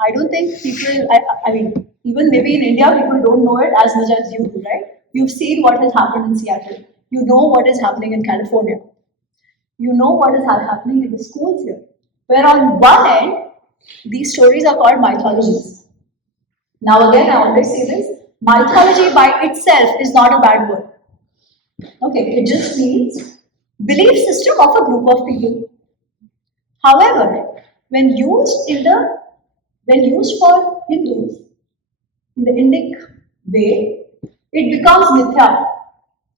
I don't think people, I mean, even maybe in India, people don't know it as much as you do, right? You've seen what has happened in Seattle. You know what is happening in California. You know what is happening in the schools here. Where on one end, these stories are called mythologies. Now again, I always say this, mythology by itself is not a bad word. Okay, it just means belief system of a group of people. However, when used for Hindus in the Indic way, it becomes mithya.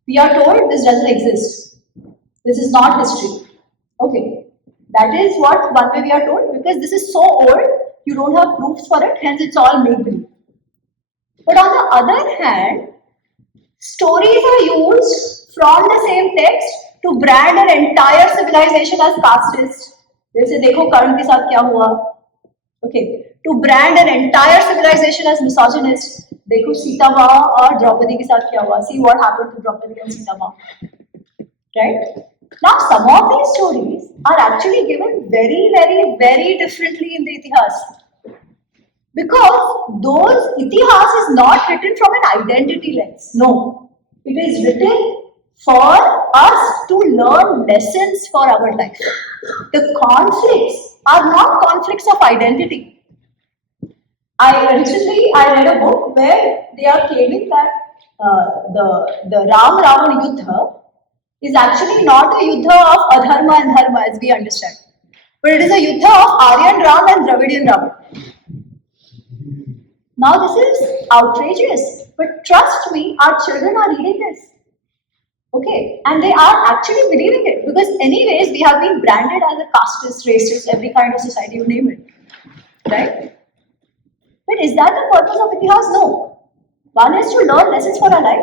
We are told this doesn't exist. This is not history. Okay, that is what one way we are told, because this is so old, you don't have proofs for it, hence it's all make-believe. But on the other hand, stories are used from the same text to brand an entire civilization as casteist. जैसे देखो कर्ण के साथ क्या हुआ. Okay, to brand an entire civilization as misogynist. देखो सीता माँ और द्रौपदी के साथ क्या हुआ. See what happened to Draupadi and Sita माँ. Right? Now some of these stories are actually given very, very, very differently in the Itihāsa. Because those Itihāsa is not written from an identity lens. No. It is written for us to learn lessons for our life. The conflicts are not conflicts of identity. Recently I read a book where they are claiming that the Ram-Ravan Yuddha is actually not a Yuddha of Adharma and Dharma as we understand. But it is a Yuddha of Aryan Ram and Dravidian Ram. Now this is outrageous, but trust me, our children are reading this. Okay, and they are actually believing it because anyways we have been branded as a casteist, racist, every kind of society, you name it, right? But is that the purpose of Itihāsa? No. One is to learn lessons for our life,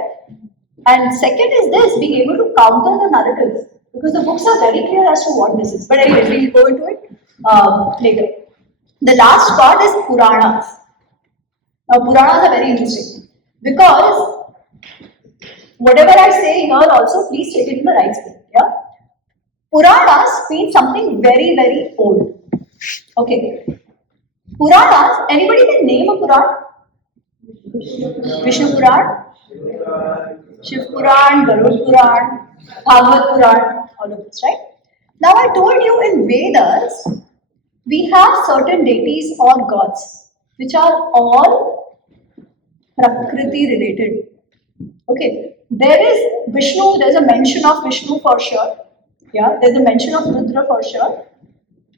and second is this, being able to counter the narratives because the books are very clear as to what this is. But anyways, we'll go into it later. The last part is Puranas. Now Puranas are very interesting because whatever I say here also, please take it in the right spirit. Yeah? Puranas means something very, very old. Okay. Puranas, anybody can name a Puran? Vishnu Puran, Shiv Puran, Garud Puran, Bhagavad Puran, all of this, right? Now I told you in Vedas, we have certain deities or gods, which are all Prakriti related. Okay, there is Vishnu, there's a mention of Vishnu for sure. Yeah, there's a mention of Rudra for sure.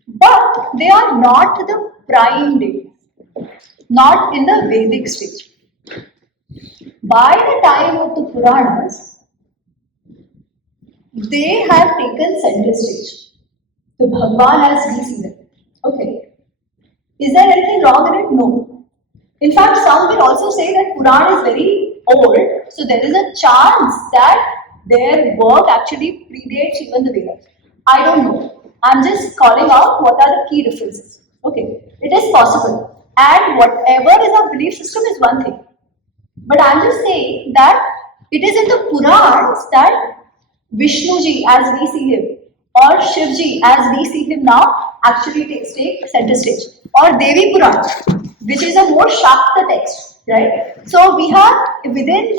But they are not the prime deities, not in the Vedic stage. By the time of the Puranas, they have taken center stage. The Bhagwan as we see them. Okay. Is there anything wrong in it? No. In fact, some will also say that Puran is very old, so there is a chance that their work actually predates even the Vedas. I don't know. I'm just calling out what are the key differences. Okay. It is possible. And whatever is our belief system is one thing. But I'm just saying that it is in the Purans that Vishnuji as we see him or Shivji as we see him now actually takes center stage. Or Devi Puran, which is a more Shakta text, right? So we have within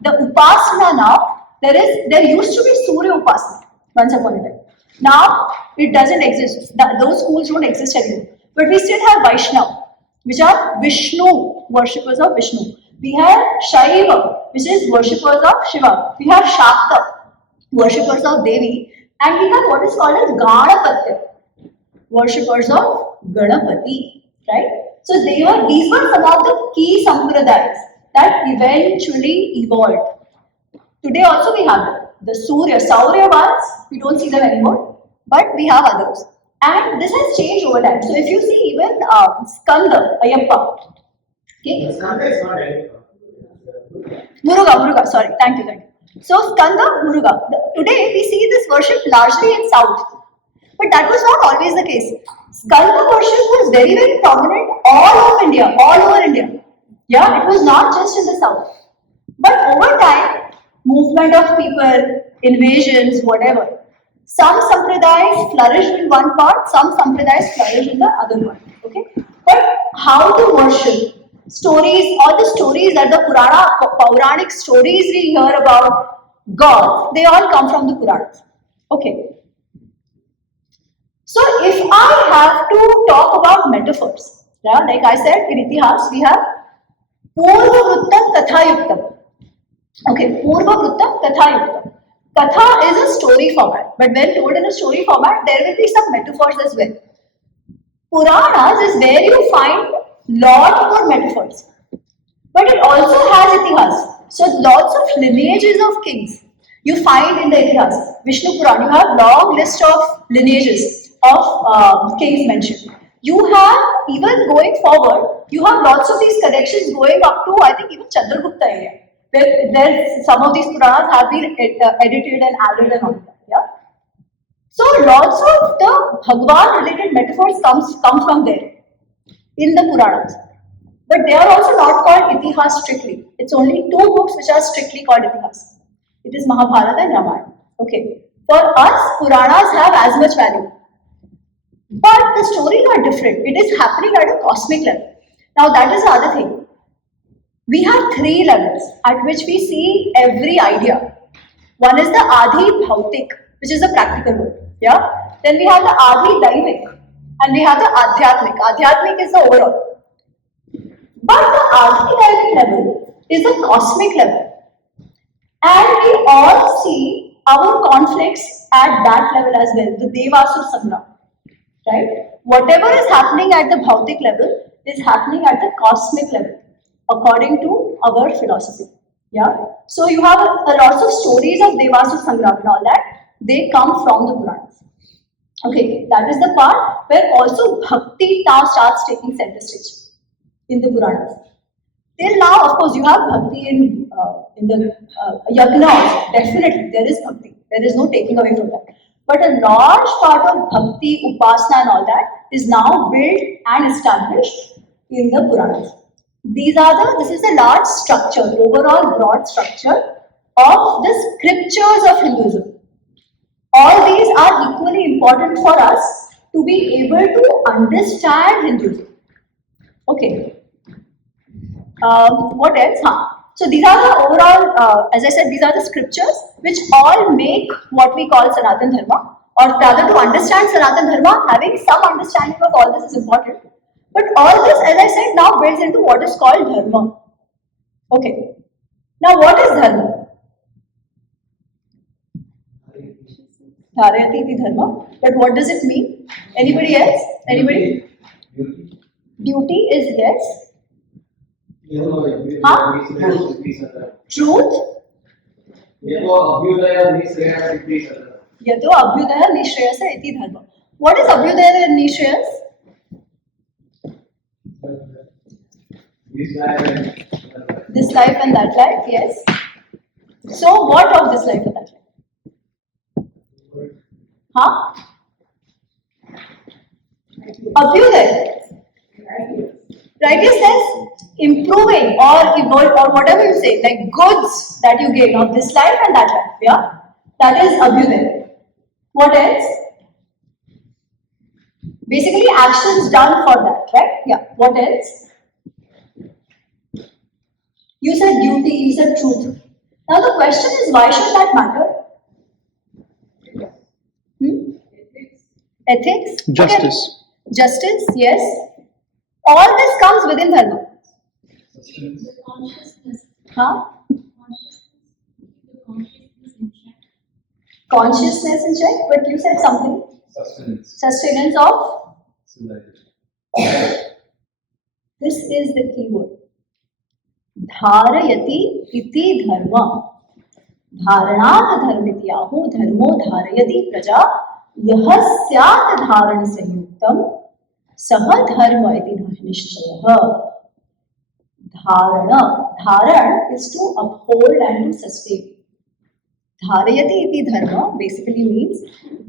the Upasana now, there used to be Surya Upasana once upon a time. Now it doesn't exist. Those schools don't exist anymore. But we still have Vaishnava, which are Vishnu, worshippers of Vishnu. We have Shaiva, which is worshippers of Shiva. We have Shakta, worshippers of Devi. And we have what is called as Ganapatya, worshippers of Ganapati, right? So these were some of the key sampradayas that eventually evolved. Today also we have them. The Saurya ones, we don't see them anymore, but we have others. And this has changed over time. So if you see even Skanda, Ayyappa, okay? Skanda is not Ayyappa. Muruga, sorry, thank you. So Skanda, Muruga. Today we see this worship largely in South, but that was not always the case. Skanda worship was very, very prominent all over India. Yeah, it was not just in the South. But over time, movement of people, invasions, whatever, some sampradayas flourished in one part, some sampradayas flourished in the other part. Okay, but how to worship? Stories, all the stories that the Puranic stories we hear about God, they all come from the Puranas. Okay. So if I have to talk about metaphors, yeah, like I said, in Itihāsa we have Purva Vruttam Katha Yuktam. Okay, Purva Vruttam Katha Yuktam. Katha is a story format, but when told in a story format, there will be some metaphors as well. Puranas is where you find lot more metaphors, but it also has Itihāsa. So lots of lineages of kings you find in the Itihāsa. Vishnu Puran, you have long list of lineages of kings mentioned. You have, even going forward, you have lots of these connections going up to, I think, even Chandragupta area. Where some of these Puranas have been edited and added and all that. Yeah. So lots of the Bhagwan related metaphors come from there in the Puranas. But they are also not called Itiha strictly. It's only two books which are strictly called Itihāsa. It is Mahabharata and Ramayana. Okay. For us, Puranas have as much value. But the stories are different. It is happening at a cosmic level. Now that is the other thing. We have three levels at which we see every idea. One is the Adi Bhautik, which is the practical world. Yeah. Then we have the Adi Daivik, and we have the Adhyatmik. Adhyatmik is the overall. But the Adi Daivik level is the cosmic level. And we all see our conflicts at that level as well, the Devasur Sangram. Right? Whatever is happening at the Bhautik level is happening at the cosmic level, according to our philosophy. Yeah. So you have lots of stories of Devasur Sangram and all that. They come from the Puranas. Okay, that is the part where also Bhakti now starts taking center stage in the Puranas. Till now, of course, you have Bhakti in the Yagna. Definitely, there is Bhakti. There is no taking away from that. But a large part of Bhakti, Upasana and all that is now built and established in the Puranas. This is the large structure, overall broad structure of the scriptures of Hinduism. All these are equally important for us to be able to understand Hinduism. Okay. What else? So these are the overall, as I said, these are the scriptures which all make what we call Sanatana Dharma. Or rather, to understand Sanatana Dharma, having some understanding of all this is important. But all this, as I said, now builds into what is called Dharma. Okay. Now, what is Dharma? Dharayati iti Dharma. But what does it mean? Anybody else? Anybody? Duty is yes. Truth? Yato abhyudaya nishreyasa iti dharma. What is abhyudaya and nishreyas? This life and that life, yes. So what of this life and that life? Abhyudaya. Righteousness, improving or whatever you say, like goods that you gain of this life and that life. Yeah, that is abhyudaya. What else? Basically, actions done for that, right? Yeah. What else? You said duty. You said truth. Now the question is, why should that matter? Ethics. Justice. Okay. Justice. Yes. All this comes within Dharma. Consciousness in check, but you said something. Sustenance of? This is the key word. Dharayati iti dharma. Dharanat dharmityahu dharmo dharayati praja yah syat dharan sanyuktam saha dharma iti nishchayah. Dharana. Dharan is to uphold and to sustain. Dharayati iti dharma basically means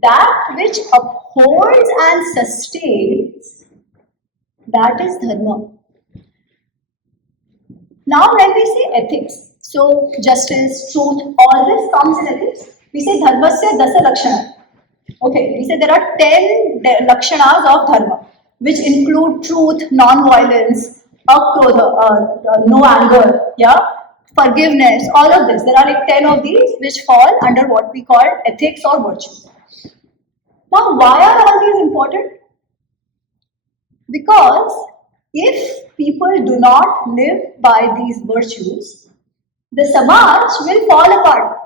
that which upholds and sustains, that is dharma. Now when we say ethics, so justice, truth, all this comes in ethics. We say dharmasya dasa lakshana. Okay, we say there are 10 lakshanas of dharma, which include truth, non-violence, akrodha, no anger, yeah, forgiveness, all of this. There are like 10 of these which fall under what we call ethics or virtues. Now, why are all these important? Because if people do not live by these virtues, the samaj will fall apart.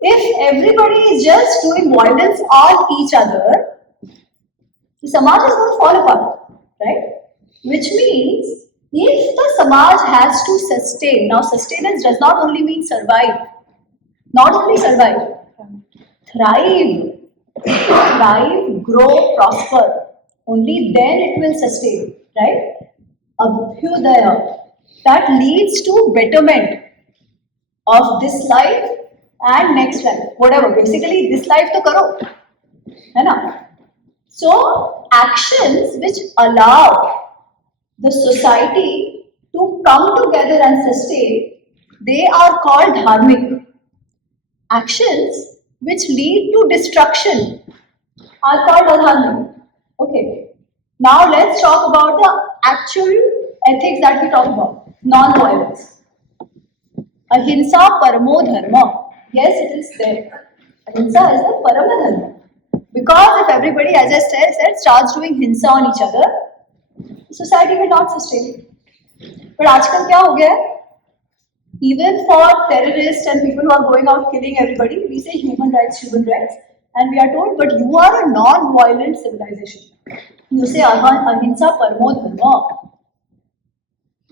If everybody is just doing violence on each other, the samaj is going to fall apart, right? Which means, if the samaj has to sustain, now sustenance does not only mean survive, not only survive, thrive, grow, prosper, only then it will sustain, right? Abhyudaya, that leads to betterment of this life and next life, whatever. Basically, this life to karo, hai na? So, actions which allow the society to come together and sustain, they are called dharmic. Actions which lead to destruction are called adharmic. Okay. Now let's talk about the actual ethics that we talk about. Non-violence. Ahimsa paramo dharma. Yes, it is there. Ahimsa is the parama dharma. Because if everybody, as I said, starts doing hinsa on each other, society will not sustain. But आजकल क्या हो गया है? Even for terrorists and people who are going out killing everybody, we say human rights, and we are told, but you are a non-violent civilization. You say ahimsa paramo dharma.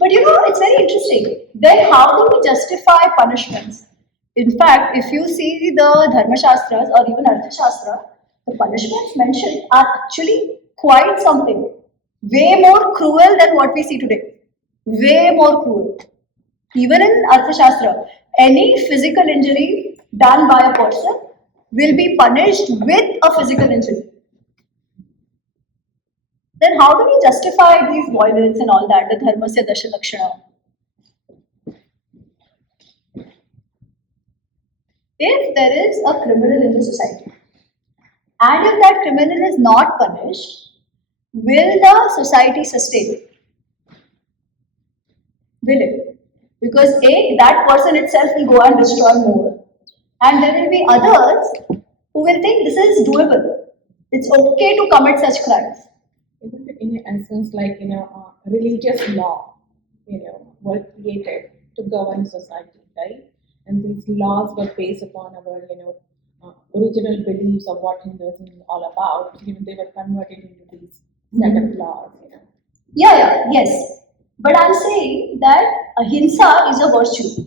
But it's very interesting. Then how do we justify punishments? In fact, if you see the Dharma Shastras or even Artha Shastra, the punishments mentioned are actually quite something. Way more cruel than what we see today. Way more cruel. Even in Artha Shastra, any physical injury done by a person will be punished with a physical injury. Then how do we justify these violence and all that, the dharmasya dasha lakshana? If there is a criminal in the society, and if that criminal is not punished, will the society sustain? Will it? Because that person itself will go and destroy more. And there will be others who will think this is doable. It's okay to commit such crimes. In essence, like religious law, were created to govern society, right? And these laws were based upon our, original beliefs of what Hinduism is all about. They were converted into these set of laws, Yes. But I'm saying that ahimsa is a virtue,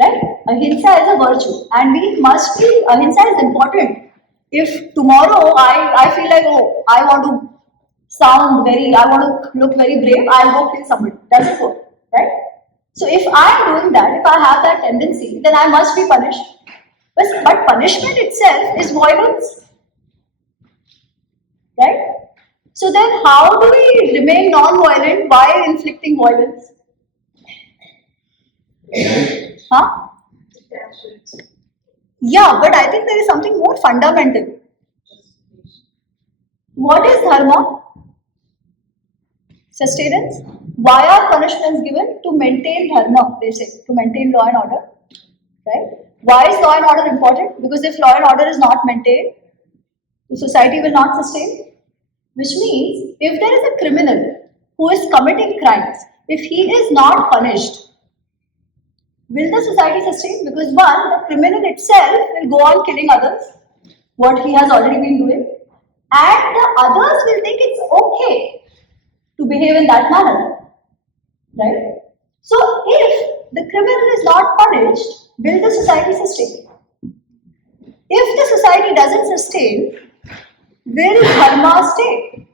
right? Ahimsa is a virtue, and we must be. Ahimsa is important. If tomorrow I feel like, oh, I want to I want to look very brave, I'll go kill somebody. Doesn't work, right? So if I'm doing that, if I have that tendency, then I must be punished. But punishment itself is violence, right? So then how do we remain non-violent while inflicting violence? Huh? Yeah, but I think there is something more fundamental. What is dharma? Sustenance. Why are punishments given? To maintain dharma, they say, to maintain law and order. Right? Why is law and order important? Because if law and order is not maintained, the society will not sustain. Which means, if there is a criminal who is committing crimes, if he is not punished, will the society sustain? Because one, the criminal itself will go on killing others, what he has already been doing, and the others will think it's okay to behave in that manner, right? So if the criminal is not punished, will the society sustain? If the society doesn't sustain, will dharma stay?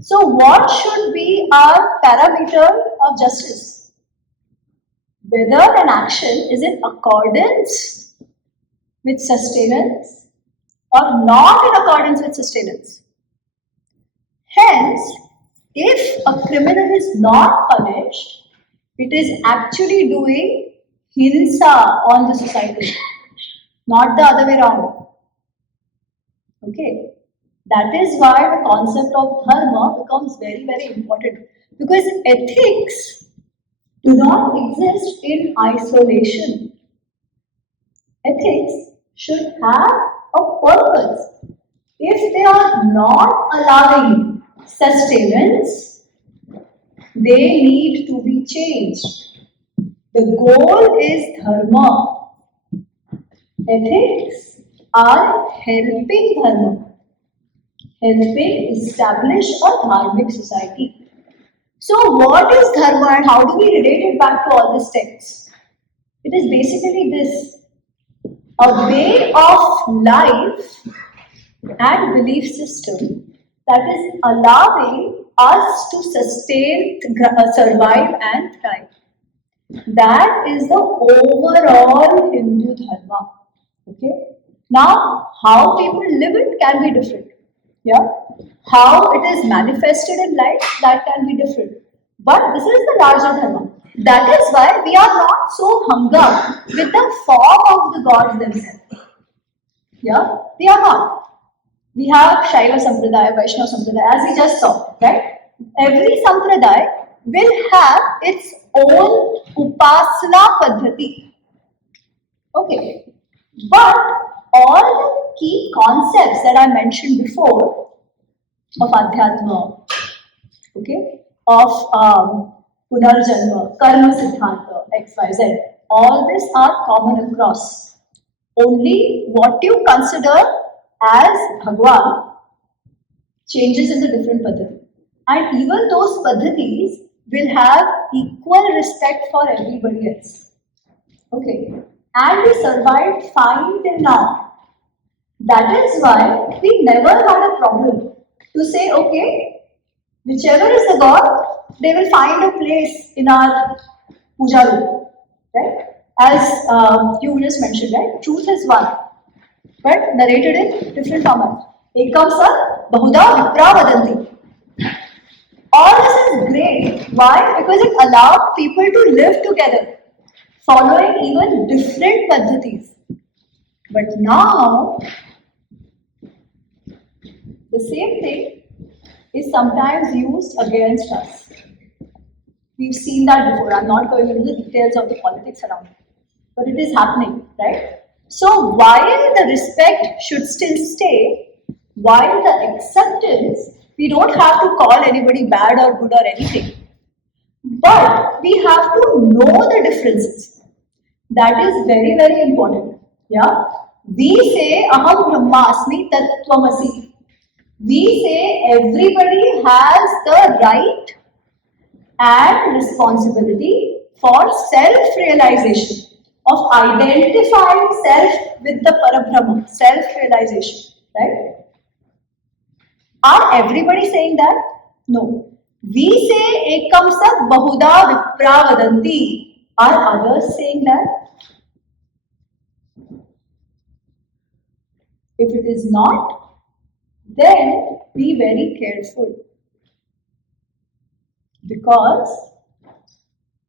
So what should be our parameter of justice? Whether an action is in accordance with sustenance or not in accordance with sustenance. Hence, if a criminal is not punished, it is actually doing hinsa on the society, not the other way around. Okay, that is why the concept of dharma becomes very, very important, because ethics do not exist in isolation. Ethics should have a purpose. If they are not allowing sustenance, they need to be changed. The goal is dharma. Ethics are helping dharma, helping establish a dharmic society. So what is dharma and how do we relate it back to all these texts? It is basically this: a way of life and belief system that is allowing us to sustain, survive and thrive. That is the overall Hindu dharma. Okay. Now, how people live it can be different. Yeah. How it is manifested in life, that can be different. But this is the larger dharma. That is why we are not so hung up with the form of the gods themselves. Yeah, we are not. We have Shaiva Sampradaya, Vaishnava Sampradaya, as we just saw, right? Every Sampradaya will have its own Upasana Paddhati. Okay. But all the key concepts that I mentioned before of Adhyatma, okay, of Punarjanma, Karma Siddhanta, XYZ, all these are common across. Only what you consider as Bhagwan changes in the different paddhati. And even those paddhatis will have equal respect for everybody else. Okay. And we survived fine till now. That is why we never had a problem to say, okay, whichever is the god, they will find a place in our puja room, right? As you just mentioned, right? Truth is one, but narrated in different format. Ekam sa bahuda vipra vadanti. All this is great. Why? Because it allowed people to live together, following even different paddhatis. But now, the same thing is sometimes used against us. We've seen that before. I'm not going into the details of the politics around it, but it is happening, right? So while the respect should still stay, while the acceptance, we don't have to call anybody bad or good or anything, but we have to know the differences. That is very, very important. Yeah, we say aham brahmasmi tattvamasi. We say everybody has the right and responsibility for self-realization, of identifying self with the Parabrahma, self-realization, right? Are everybody saying that? No. We say ekam sat bahuda vipra vadanti. Are others saying that? If it is not, then be very careful. Because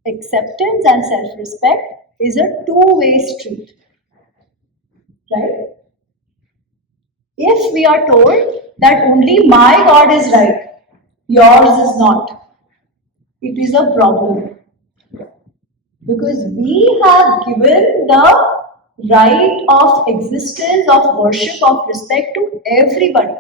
acceptance and self-respect is a two-way street. Right? If we are told that only my God is right, yours is not, it is a problem. Because we have given the right of existence, of worship, of respect to everybody.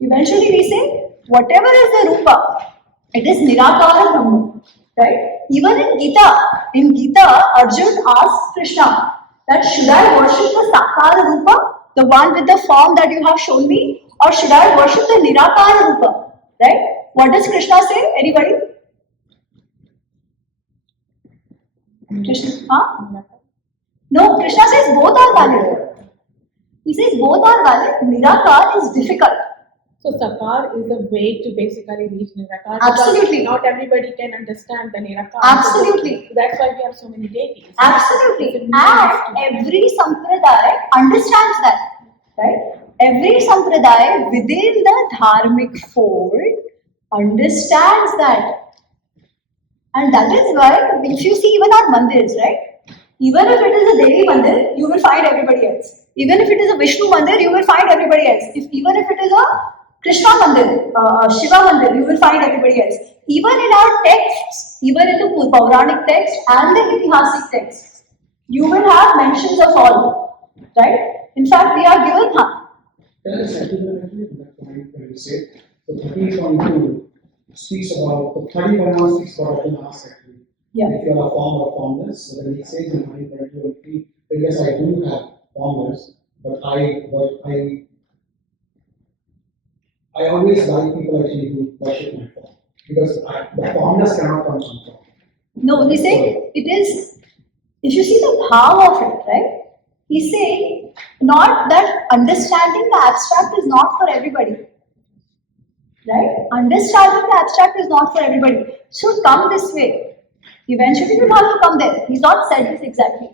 Eventually we say, whatever is the Rupa, it is Nirakara Brahma. Right? Even in Gita, Arjun asked Krishna that should I worship the Sakara Rupa, the one with the form that you have shown me, or should I worship the Nirakara Rupa? Right? What does Krishna say? Anybody? Krishna? Huh? No, Krishna says both are valid. He says both are valid. Nirakar is difficult. So Sakar is a way to basically reach Nirakar. Absolutely. Not everybody can understand the Nirakar. Absolutely. So that's why we have so many deities. Absolutely. And every sampradaya understands that. Right? Every sampradaya within the dharmic fold understands that. And that is why, if you see even our mandirs, right? Even if it is a Devi mandir, you will find everybody else. Even if it is a Vishnu mandir, you will find everybody else. Even if it is a Krishna mandir, Shiva mandir, you will find everybody else. Even in our texts, even in the Puranic text and the Itihāsic text, you will have mentions of all. Right? In fact, we are given There is actually that point where you say, so 13.2 speaks about, the 30.1 speaks about Itihāsa actually. Yeah. If you are a form or formless, so then he says in 9.2, yes, I do have formless, but I always like people actually who worship my form. Because the formless cannot come from form. No, he's saying it is, if you see the power of it, right? He's saying not that understanding the abstract is not for everybody. Right? Understanding the abstract is not for everybody. Should come this way. Eventually you'll have to come there. He's not said this exactly.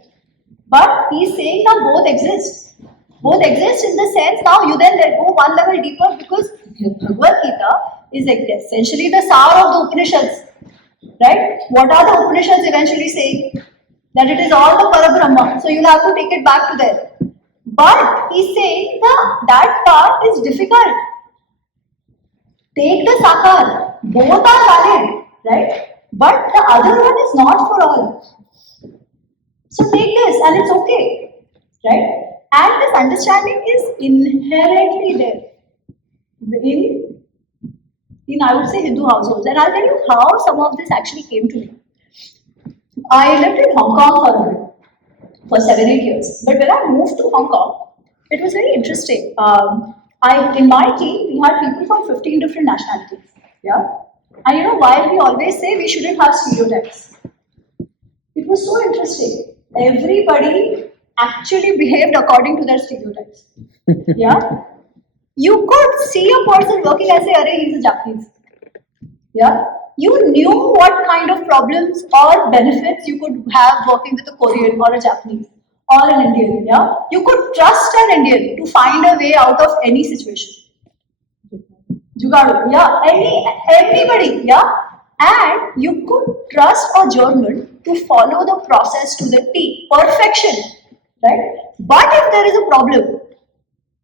But he's saying that both exist. Both exist in the sense now you then go one level deeper because Bhagavad Gita is essentially the Sāra of the Upanishads. Right? What are the Upanishads eventually saying? That it is all the Parabrahma. So you'll have to take it back to there. But he's saying that part is difficult. Take the Sakar. Both are valid. Right? But the other one is not for all. So take this and it's okay. Right? And this understanding is inherently there. In I would say Hindu households. And I'll tell you how some of this actually came to me. I lived in Hong Kong for 7-8 years. But when I moved to Hong Kong, it was very interesting. In my team, we had people from 15 different nationalities. Yeah. And you know why we always say we shouldn't have stereotypes? It was so interesting. Everybody actually behaved according to their stereotypes. Yeah? You could see a person working and say, Arey, he's a Japanese. Yeah? You knew what kind of problems or benefits you could have working with a Korean or a Japanese or an Indian. Yeah? You could trust an Indian to find a way out of any situation. Jugadu, yeah, everybody, yeah, and you could trust a German to follow the process to the T, perfection, right? But if there is a problem,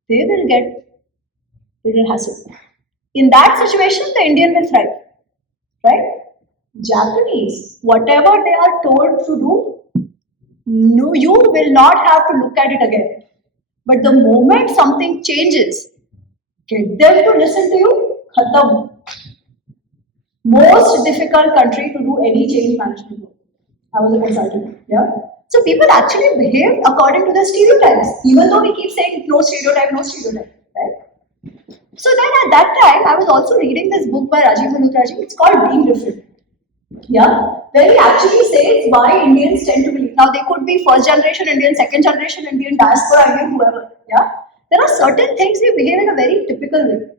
they will get little hassle. In that situation, the Indian will thrive, right? Japanese, whatever they are told to do, no, you will not have to look at it again. But the moment something changes, get them to listen to you, khatam. Most difficult country to do any change management work. I was a consultant, yeah. So people actually behave according to the stereotypes, even though we keep saying no stereotype, right? So then at that time, I was also reading this book by Rajiv Malhotra. It's called Being Different. Yeah, where he actually says why Indians tend to believe. Now, they could be first generation Indian, second generation Indian, diaspora Indian, whoever. Yeah, there are certain things we behave in a very typical way,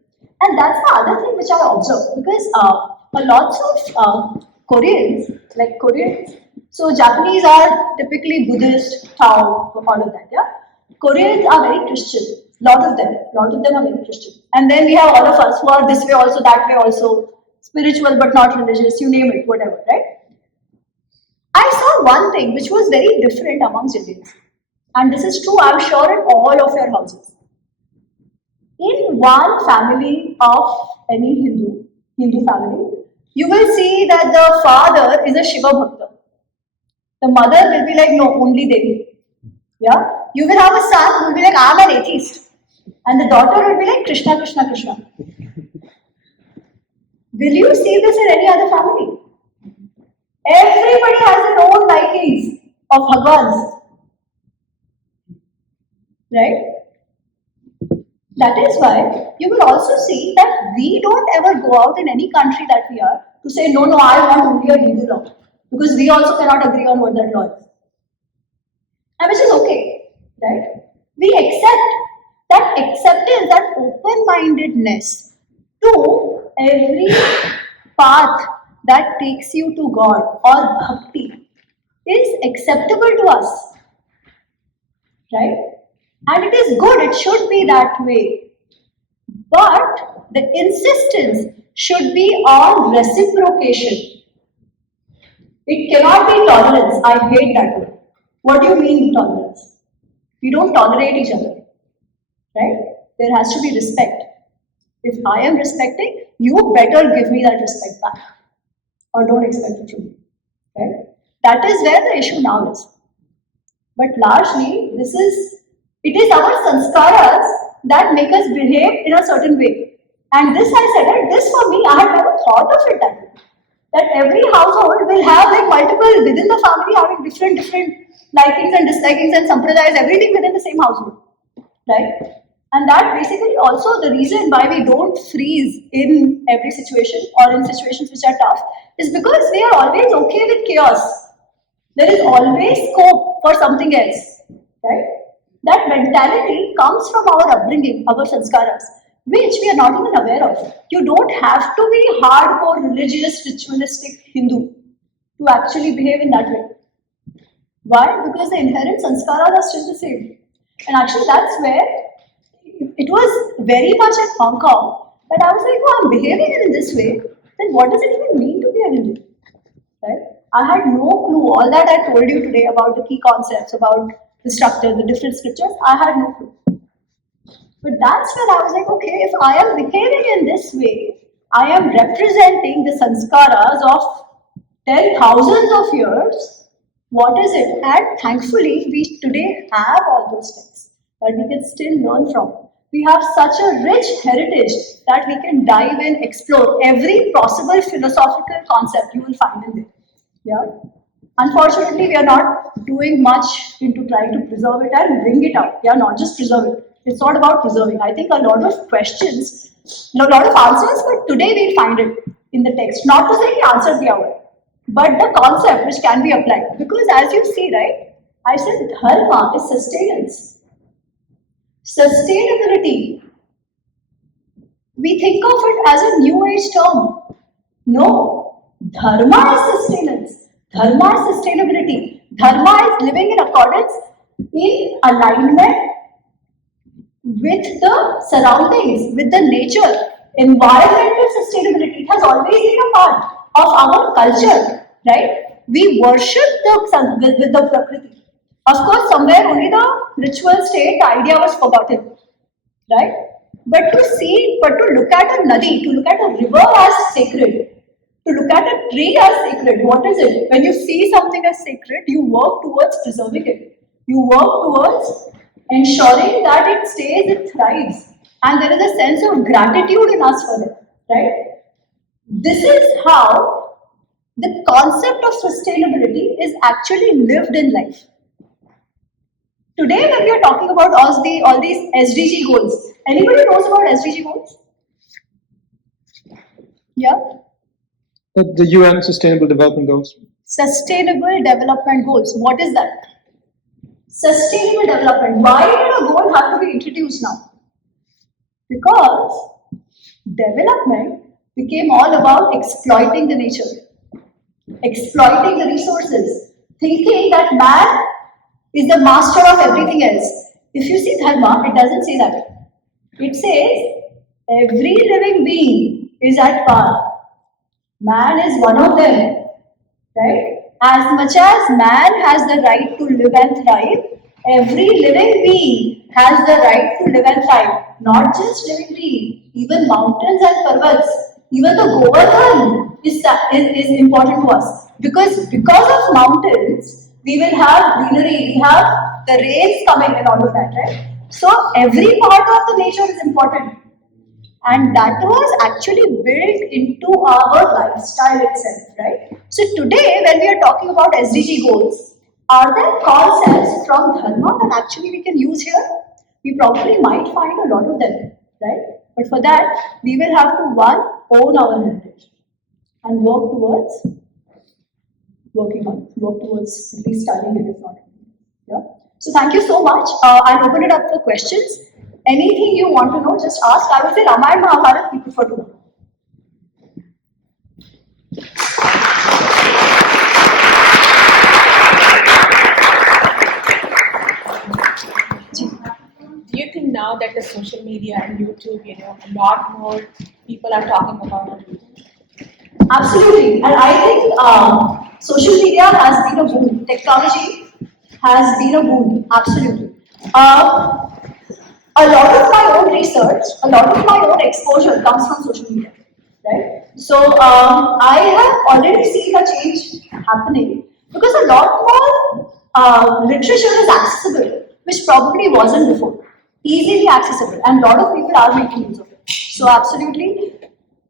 and that's the other thing which I observed because a lots of Koreans, like Koreans, so Japanese are typically Buddhist, Tao, all of that. Yeah, Koreans are very Christian. Lot of them are very Christian, and then we have all of us who are this way also, that way also. Spiritual but not religious, you name it, whatever, right? I saw one thing which was very different amongst Indians. And this is true, I'm sure, in all of your houses. In one family of any Hindu family, you will see that the father is a Shiva Bhakta. The mother will be like, no, only Devi. Yeah? You will have a son who will be like, I'm an atheist. And the daughter will be like, Krishna, Krishna, Krishna. Will you see this in any other family? Everybody has their own likings of Bhagwans. Right? That is why you will also see that we don't ever go out in any country that we are to say, no, I want only a Hindu law. Because we also cannot agree on what that law is. And which is okay. Right? We accept that acceptance, that open-mindedness to every path that takes you to God or bhakti is acceptable to us, right? And it is good, it should be that way. But the insistence should be on reciprocation. It cannot be tolerance. I hate that word. What do you mean tolerance? We don't tolerate each other, right? There has to be respect. If I am respecting, you better give me that respect back. Or don't expect it from me. Right? That is where the issue now is. But largely, it is our sanskaras that make us behave in a certain way. And this I said, and this for me, I had never thought of it that way. That every household will have like multiple, within the family having different likings and dislikings and sampradayas, everything within the same household. Right? And that basically also the reason why we don't freeze in every situation or in situations which are tough is because we are always okay with chaos. There is always scope for something else, right? That mentality comes from our upbringing, our sanskaras, which we are not even aware of. You don't have to be hardcore religious, ritualistic Hindu to actually behave in that way. Why? Because the inherent sanskaras are still the same. And actually that's where it was very much at Hong Kong that I was like, oh, I'm behaving in this way, then what does it even mean to be a Hindu? Right? I had no clue. All that I told you today about the key concepts, about the structure, the different scriptures, I had no clue. But that's where I was like, okay, if I am behaving in this way, I am representing the sanskaras of 10,000s of years. What is it? And thankfully, we today have all those things that we can still learn from. We have such a rich heritage that we can dive in, explore every possible philosophical concept you will find in there. Yeah. Unfortunately, we are not doing much into trying to preserve it and bring it up. Yeah, not just preserve it. It's not about preserving. I think a lot of questions, a lot of answers, but today we'll find it in the text. Not to say he answered the hour, but the concept which can be applied. Because as you see, right, I said dharma is sustenance. Sustainability, we think of it as a new age term. No, dharma is sustenance. Dharma is sustainability. Dharma is living in accordance, in alignment with the surroundings, with the nature. Environmental sustainability, it has always been a part of our culture, right? We worship the sun with the Prakriti. Of course, somewhere only the ritual state, the idea was forgotten, right? But to look at a nadi, to look at a river as sacred, to look at a tree as sacred, what is it? When you see something as sacred, you work towards preserving it. You work towards ensuring that it stays, it thrives. And there is a sense of gratitude in us for it, right? This is how the concept of sustainability is actually lived in life. Today, when we are talking about all these SDG goals, anybody knows about SDG goals? Yeah? The UN Sustainable Development Goals. Sustainable Development Goals. What is that? Sustainable development. Why did a goal have to be introduced now? Because development became all about exploiting the nature, exploiting the resources, thinking that man is the master of everything else. If you see Dharma, it doesn't say that. It says every living being is at par. Man is one of them, right? As much as man has the right to live and thrive, every living being has the right to live and thrive. Not just living being, even mountains and parvats, even the Govardhan is important to us. Because of mountains, we will have greenery, we have the rains coming and all of that, right? So every part of the nature is important. And that was actually built into our lifestyle itself, right? So today, when we are talking about SDG goals, are there concepts from Dharma that actually we can use here? We probably might find a lot of them, right? But for that, we will have to own our heritage and work towards at least studying it, if not. Yeah. So thank you so much. I'll open it up for questions. Anything you want to know, just ask. I would say Ramayana, Mahabharata, we prefer to know. Do you think now that the social media and YouTube, a lot more people are talking about it? Absolutely. And I think social media has been a boon. Technology has been a boon. Absolutely. A lot of my own research, a lot of my own exposure comes from social media, right? So I have already seen a change happening because a lot more literature is accessible, which probably wasn't before. Easily accessible, and a lot of people are making use of it. So absolutely,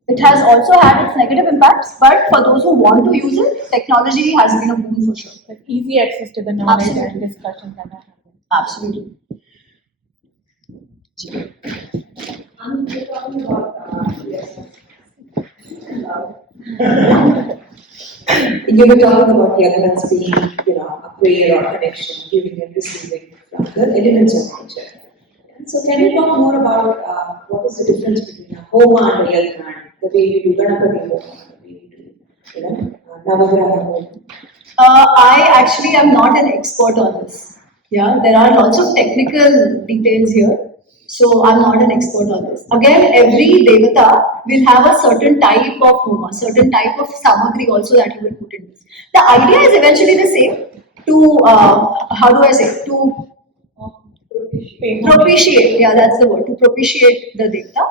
it has also had its negative impacts, but for those who want to use it, technology has been a boon for sure. Like easy access to the knowledge Absolutely. and discussions that are happening. Absolutely. We're talking about you were talking about the elements being, a prayer or connection, giving and receiving from the elements of nature. So can you talk more about what is the difference between a homa and a yajna, the way we do Ganapati homa, the way we do, Navagraha homa? I actually am not an expert on this. Yeah, there are lots of technical details here. So I'm not an expert on this. Again, every devata will have a certain type of homa, certain type of samagri also that you will put in this. The idea is eventually the same to, to propitiate, yeah, that's the word, to propitiate the devata.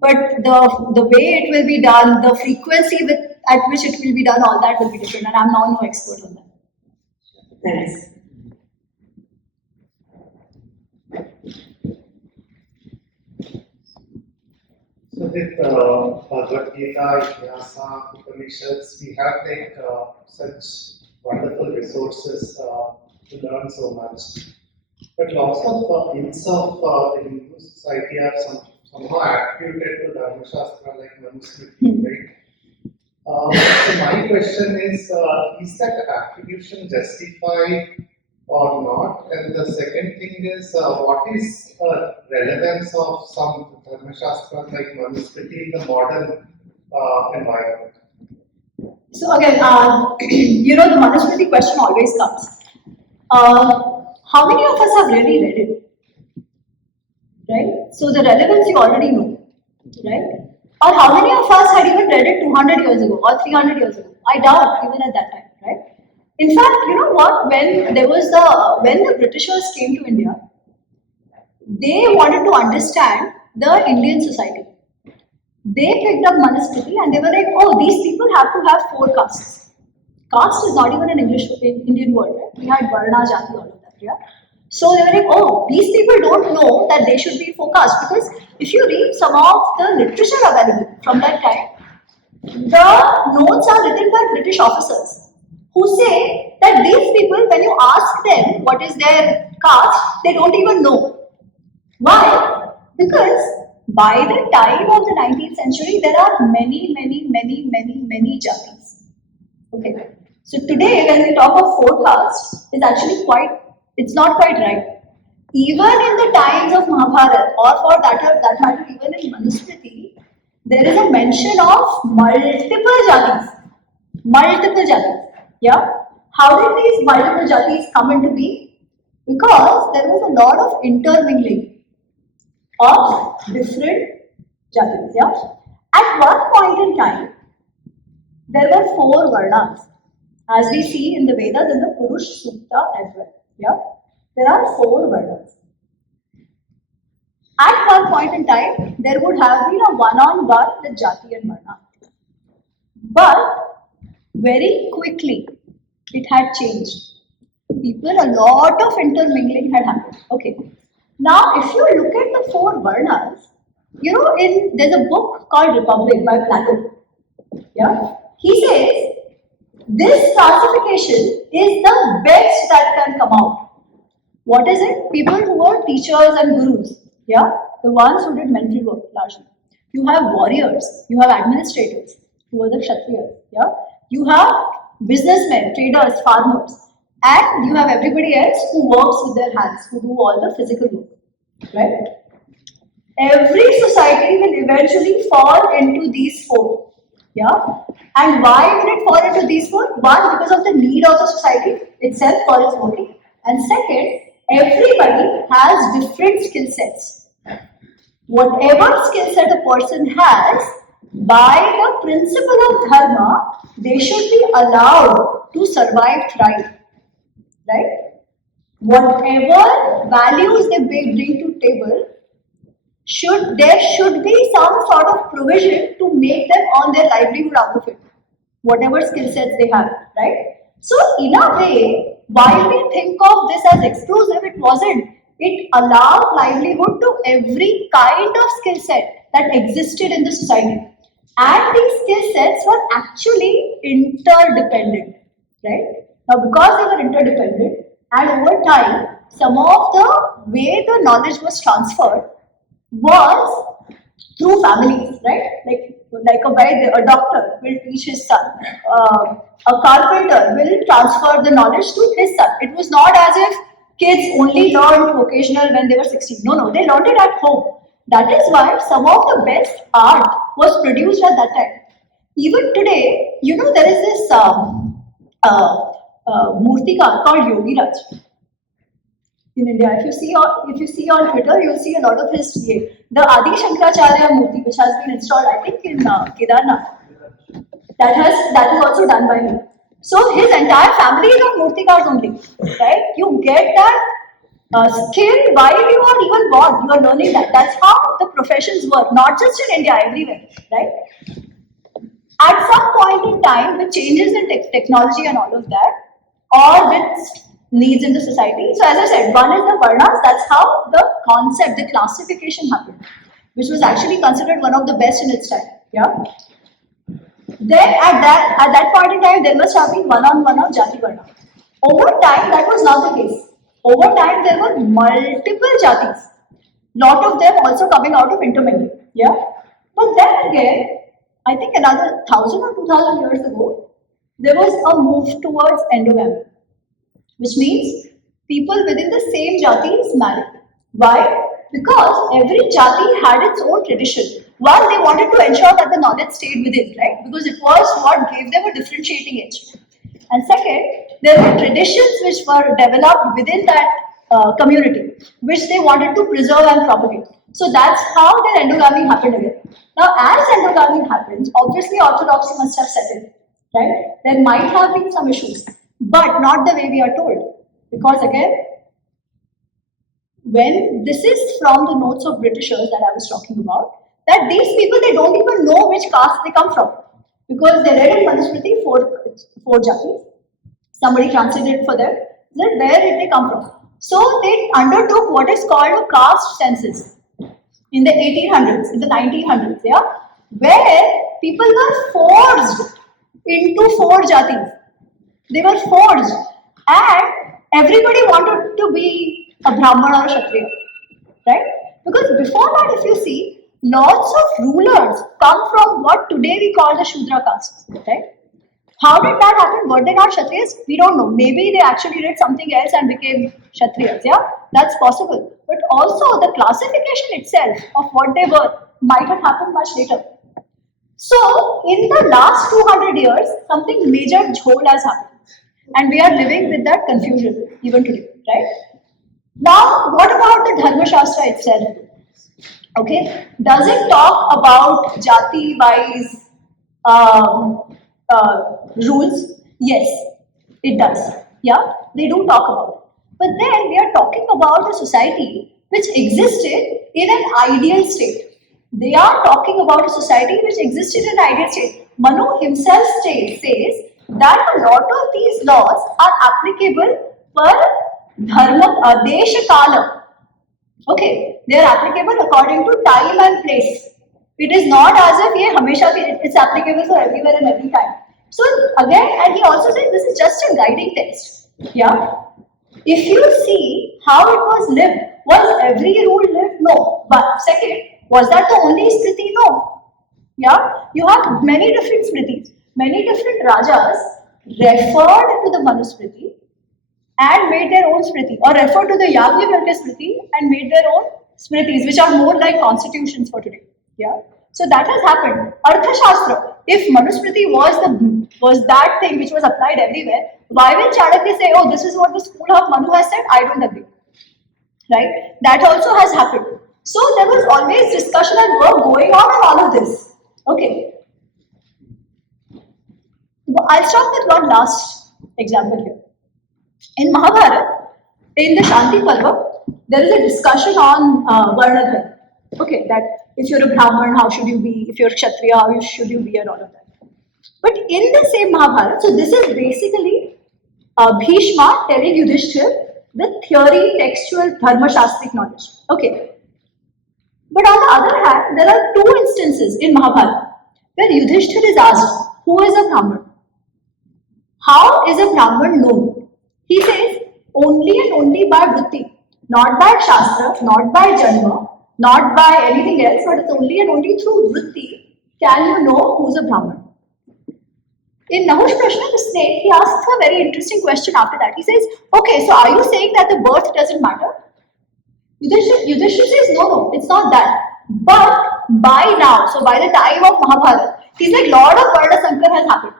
But the way it will be done, the frequency at which it will be done, all that will be different. And I'm now no expert on that. Thanks. So with Bhagavad Gita, Itihāsa, Upanishads, we have such wonderful resources to learn so much. But lots of hints of the Hindu society are somehow attributed to Dharma Shastra like Manusmriti, right? So my question is that attribution justified or not? And the second thing is, what is relevance of some Dharma Shastras like Manusmriti in the modern environment? So again, the Manusmriti question always comes. How many of us have really read it? Right? So the relevance you already know, right? Or how many of us had even read it 200 years ago or 300 years ago? I doubt even at that time, right? In fact, you know what? When the Britishers came to India, they wanted to understand the Indian society. They picked up Manusmriti and they were like, oh, these people have to have 4 castes. Caste is not even an Indian word, right? We had Varna, Jati, all of that, yeah? So they were like, oh, these people don't know that they should be 4 castes, because if you read some of the literature available from that time, the notes are written by British officers who say that these people, when you ask them what is their caste, they don't even know. Why? Because by the time of the 19th century, there are many jatis. Okay. So today, when we talk of 4 castes, it's not quite right. Even in the times of Mahabharata, or for that matter, even in Manusmriti, there is a mention of multiple jatis. Multiple jatis. Yeah? How did these multiple jatis come into being? Because there was a lot of intermingling of different jatis. Yeah? At one point in time, there were 4 varnas, as we see in the Vedas and the Purush Sukta as well. Yeah? There are 4 varnas. At one point in time, there would have been a one-on-one with Jati and Varna. But very quickly, it had changed. A lot of intermingling had happened. Okay. Now, if you look at the 4 varnas, there's a book called Republic by Plato. Yeah? He says, this classification is the best that can come out. What is it? People who were teachers and gurus. Yeah? The ones who did mental work largely. You have warriors, you have administrators, who are the Kshatriyas. Yeah? You have businessmen, traders, farmers, and you have everybody else who works with their hands, who do all the physical work. Right? Every society will eventually fall into these 4. Yeah? And why will it fall into these 4? One, because of the need of the society itself for its working. And second, everybody has different skill sets. Whatever skill set a person has, by the principle of Dharma, they should be allowed to survive, thrive. Right? Whatever values they bring to table, there should be some sort of provision to make them earn their livelihood out of it. Whatever skill sets they have, right? So in a way, while we think of this as exclusive, it wasn't. It allowed livelihood to every kind of skill set that existed in the society. And these skill sets were actually interdependent, right? Now, because they were interdependent, and over time, some of the way the knowledge was transferred was through families, right? Like a doctor will teach his son. A carpenter will transfer the knowledge to his son. It was not as if kids only learned vocational when they were 16. No, they learned it at home. That is why some of the best art was produced at that time. Even today, there is this murtikar called Yogiraj in India. If you see on Twitter, you'll see a lot of his the Adi Shankaracharya Murti, which has been installed, I think, in Kedarnath. That is also done by him. So his entire family is on murtikars only, right? You get that skill while you are even born. You are learning that. That's how the professions work, not just in India, everywhere, right? At some point in time, with changes in technology and all of that, or with needs in the society. So as I said, one is the Varnas. That's how the concept, the classification happened, which was actually considered one of the best in its time. Yeah. Then at that point in time, there must have been one-on-one of Jati Varna. Over time, that was not the case. Over time, there were multiple Jatis. Lot of them also coming out of intermingling. Yeah. But then again, I think another 1000 or 2000 years ago, there was a move towards endogamy, which means people within the same jati is married. Why? Because every jati had its own tradition. One, they wanted to ensure that the knowledge stayed within, right? Because it was what gave them a differentiating edge. And second, there were traditions which were developed within that community, which they wanted to preserve and propagate. So that's how their endogamy happened again. Now, as endogamy happens, obviously orthodoxy must have set in, right? There might have been some issues, but not the way we are told. Because again, when this is from the notes of Britishers that I was talking about, that these people, they don't even know which caste they come from. Because they read in Manusmriti four jatis. Somebody translated for them. Then where did they come from? So they undertook what is called a caste census in the 1800s, in the 1900s, yeah, where people were forced into four jatis. They were forced, and everybody wanted to be a Brahman or a Kshatriya, right? Because before that, if you see, lots of rulers come from what today we call the Shudra caste, right? How did that happen? Were they not Kshatriyas? We don't know. Maybe they actually did something else and became Kshatriyas, yeah? That's possible. But also the classification itself of what they were might have happened much later. So, in the last 200 years, something major jhol has happened. And we are living with that confusion even today, right? Now, what about the Dharma Shastra itself? Okay, does it talk about jati-wise rules? Yes, it does. Yeah, they do talk about it. But then we are talking about a society which existed in an ideal state. They are talking about a society which existed in an ideal state. Manu himself says that a lot of these laws are applicable per dharma, desha kala. Okay, they are applicable according to time and place. It is not as if it's applicable for everywhere and every time. So again, and he also says this is just a guiding text. Yeah. If you see how it was lived, was every rule lived? No. But second, was that the only smriti? No. Yeah. You have many different smritis. Many different rajas referred to the Manusmriti and made their own smriti, or referred to the Yajnavalkya smriti and made their own smritis, which are more like constitutions for today. Yeah. So that has happened. Arthashastra, if Manusmriti was that thing which was applied everywhere, why will Chanakya say, oh, this is what the school of Manu has said? I don't agree. Right? That also has happened. So there was always discussion and work going on all of this. Okay. I'll start with one last example here. In Mahabharata, in the Shanti Parva, there is a discussion on Varnadharma. Okay, that if you're a Brahman, how should you be? If you're a Kshatriya, how should you be, and all of that. But in the same Mahabharata, so this is basically Bhishma telling Yudhishthir the theory, textual, dharma shastric knowledge. Okay. But on the other hand, there are two instances in Mahabharata where Yudhishthir is asked, who is a Brahman? How is a Brahman known? He says, only and only by vritti, not by Shastra, not by Janma, not by anything else, but it's only and only through vritti can you know who's a Brahman. In Nahush Prashna, the snake, he asks a very interesting question after that. He says, okay, so are you saying that the birth doesn't matter? Yudhishthir says, no, it's not that. But by now, so by the time of Mahabharata, he's like, Lord of Varna Sankar has happened.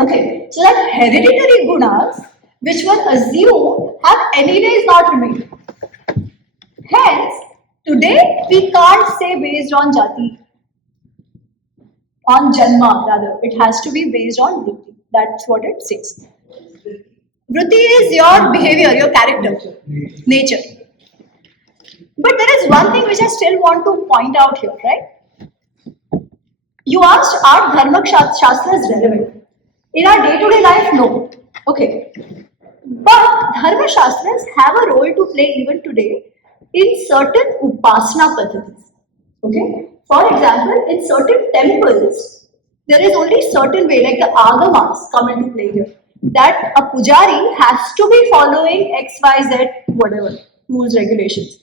Okay, so that hereditary gunas, which were assumed, have anyways not remained. Hence, today we can't say based on jati, on janma rather. It has to be based on vritti. That's what it says. Vritti is your behavior, your character, nature. But there is one thing which I still want to point out here, right? You asked, are Dharma Shastras relevant? In our day-to-day life, no. Okay. But Dharma Shastras have a role to play even today in certain upasana paddhatis. Okay. For example, in certain temples, there is only certain way, like the agamas come into play here, that a pujari has to be following X, Y, Z, whatever, rules, regulations.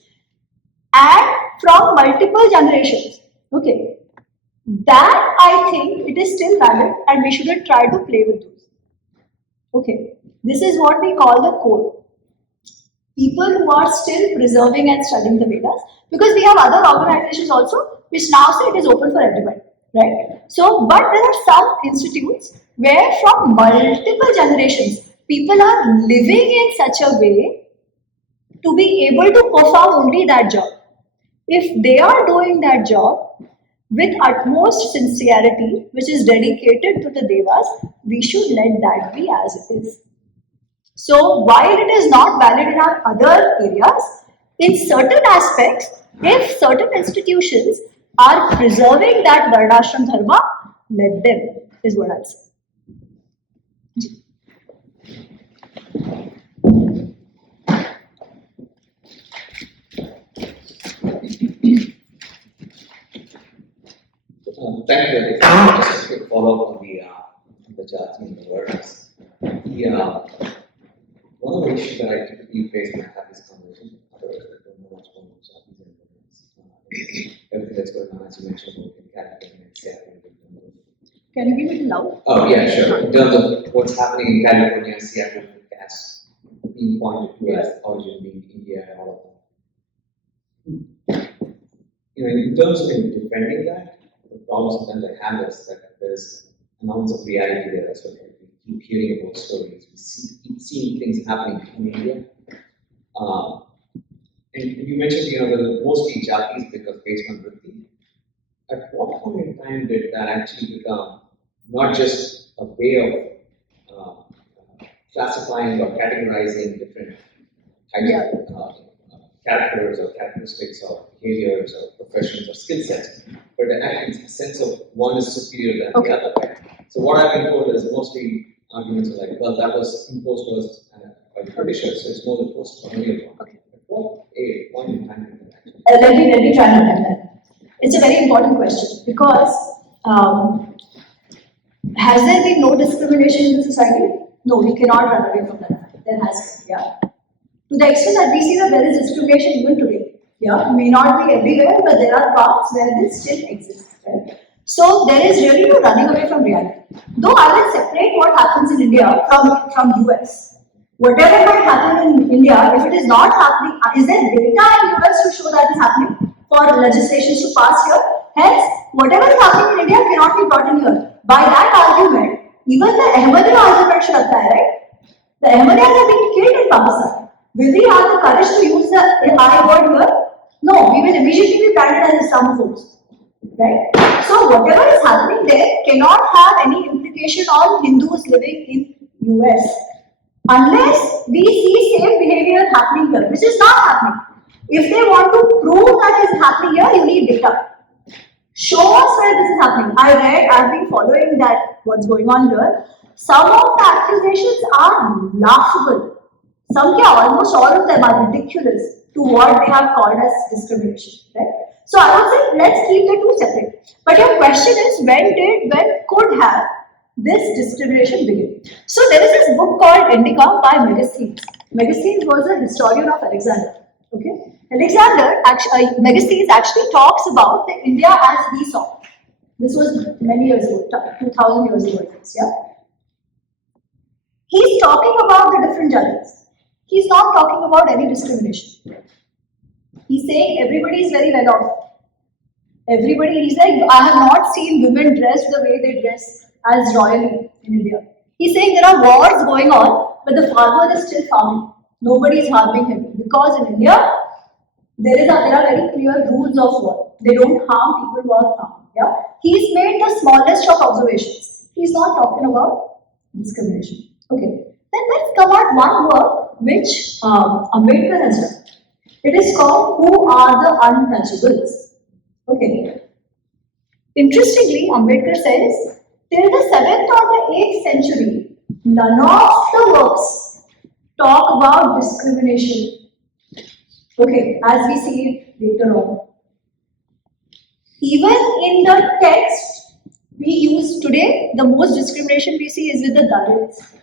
And from multiple generations. Okay. that I think it is still valid and we shouldn't try to play with those. Okay, this is what we call the core. People who are still preserving and studying the Vedas, because we have other organizations also which now say it is open for everybody, right? So, but there are some institutes where from multiple generations, people are living in such a way to be able to perform only that job. If they are doing that job with utmost sincerity, which is dedicated to the Devas, we should let that be as it is. So while it is not valid in our other areas, in certain aspects, if certain institutions are preserving that Varnashram Dharma, let them, is what I'll say. Thank you. Just a quick follow-up on the Jati and the Puranas. One of the issues that I typically face when I have this conversation, otherwise I don't know much about Jatis and Puranas, everything that's going on, as you mentioned, in California and Seattle. Can you give it loud? Oh, yeah, sure. In terms of what's happening in California and Seattle with gas being pointed to as origin being India and all of that. In terms of defending that, the problem sometimes I have is that there's an ounce of reality there as well. We keep hearing about stories, we keep seeing things happening in India. And you mentioned, the mostly Jatis because based on Vritti. At what point in time did that actually become not just a way of classifying or categorizing different types of characters or characteristics or behaviors or professions or skill sets, but actually a sense of one is superior than the other. Right? So what I've been told is mostly arguments are like, well, that was imposed to us by the Britishers, so it's more the post-colonial one. At what point in time did that actually? Let me try and attend that. It's a very important question because has there been no discrimination in the society? No, we cannot run away from that. There has been, To the extent that we see that there is discrimination even today. May not be everywhere, but there are parts where this still exists. Right? So there is really no running away from reality. Though I will separate what happens in India from US. Whatever might happen in India, if it is not happening, is there data in US to show that is happening for legislations to pass here? Hence, whatever is happening in India cannot be brought in here. By that argument, even the Ahmadi argument should apply, right? The Ahmadis are being killed in Pakistan. Will we have the courage to use the I word here? No, we will immediately be branded as Islamophobes. Right? So whatever is happening there cannot have any implication on Hindus living in US. Unless we see same behavior happening here, which is not happening. If they want to prove that is happening here, you need data. Show us where this is happening. I've been following that, what's going on here. Some of the accusations are laughable. Almost all of them are ridiculous to what they have called as discrimination. Right? So I would say let's keep the two separate. But your question is when could have this discrimination begin? So there is this book called Itiha by Megasthenes. Megasthenes was a historian of Alexander. Okay, Megasthenes actually talks about the India as we saw. This was many years ago, 2000 years ago. He's talking about the different judges. He's not talking about any discrimination. He's saying everybody is very well off. He's like, I have not seen women dressed the way they dress as royally in India. He's saying there are wars going on, but the farmer is still farming. Nobody is harming him. Because in India, there are very clear rules of war. They don't harm people who are farming. He's made the smallest of observations. He's not talking about discrimination. Okay. Then let's come at one work which Ambedkar has done. It is called Who Are the Untouchables? Okay. Interestingly, Ambedkar says, till the 7th or the 8th century, none of the works talk about discrimination. Okay, as we see it later on. Even in the text we use today, the most discrimination we see is with the Dalits.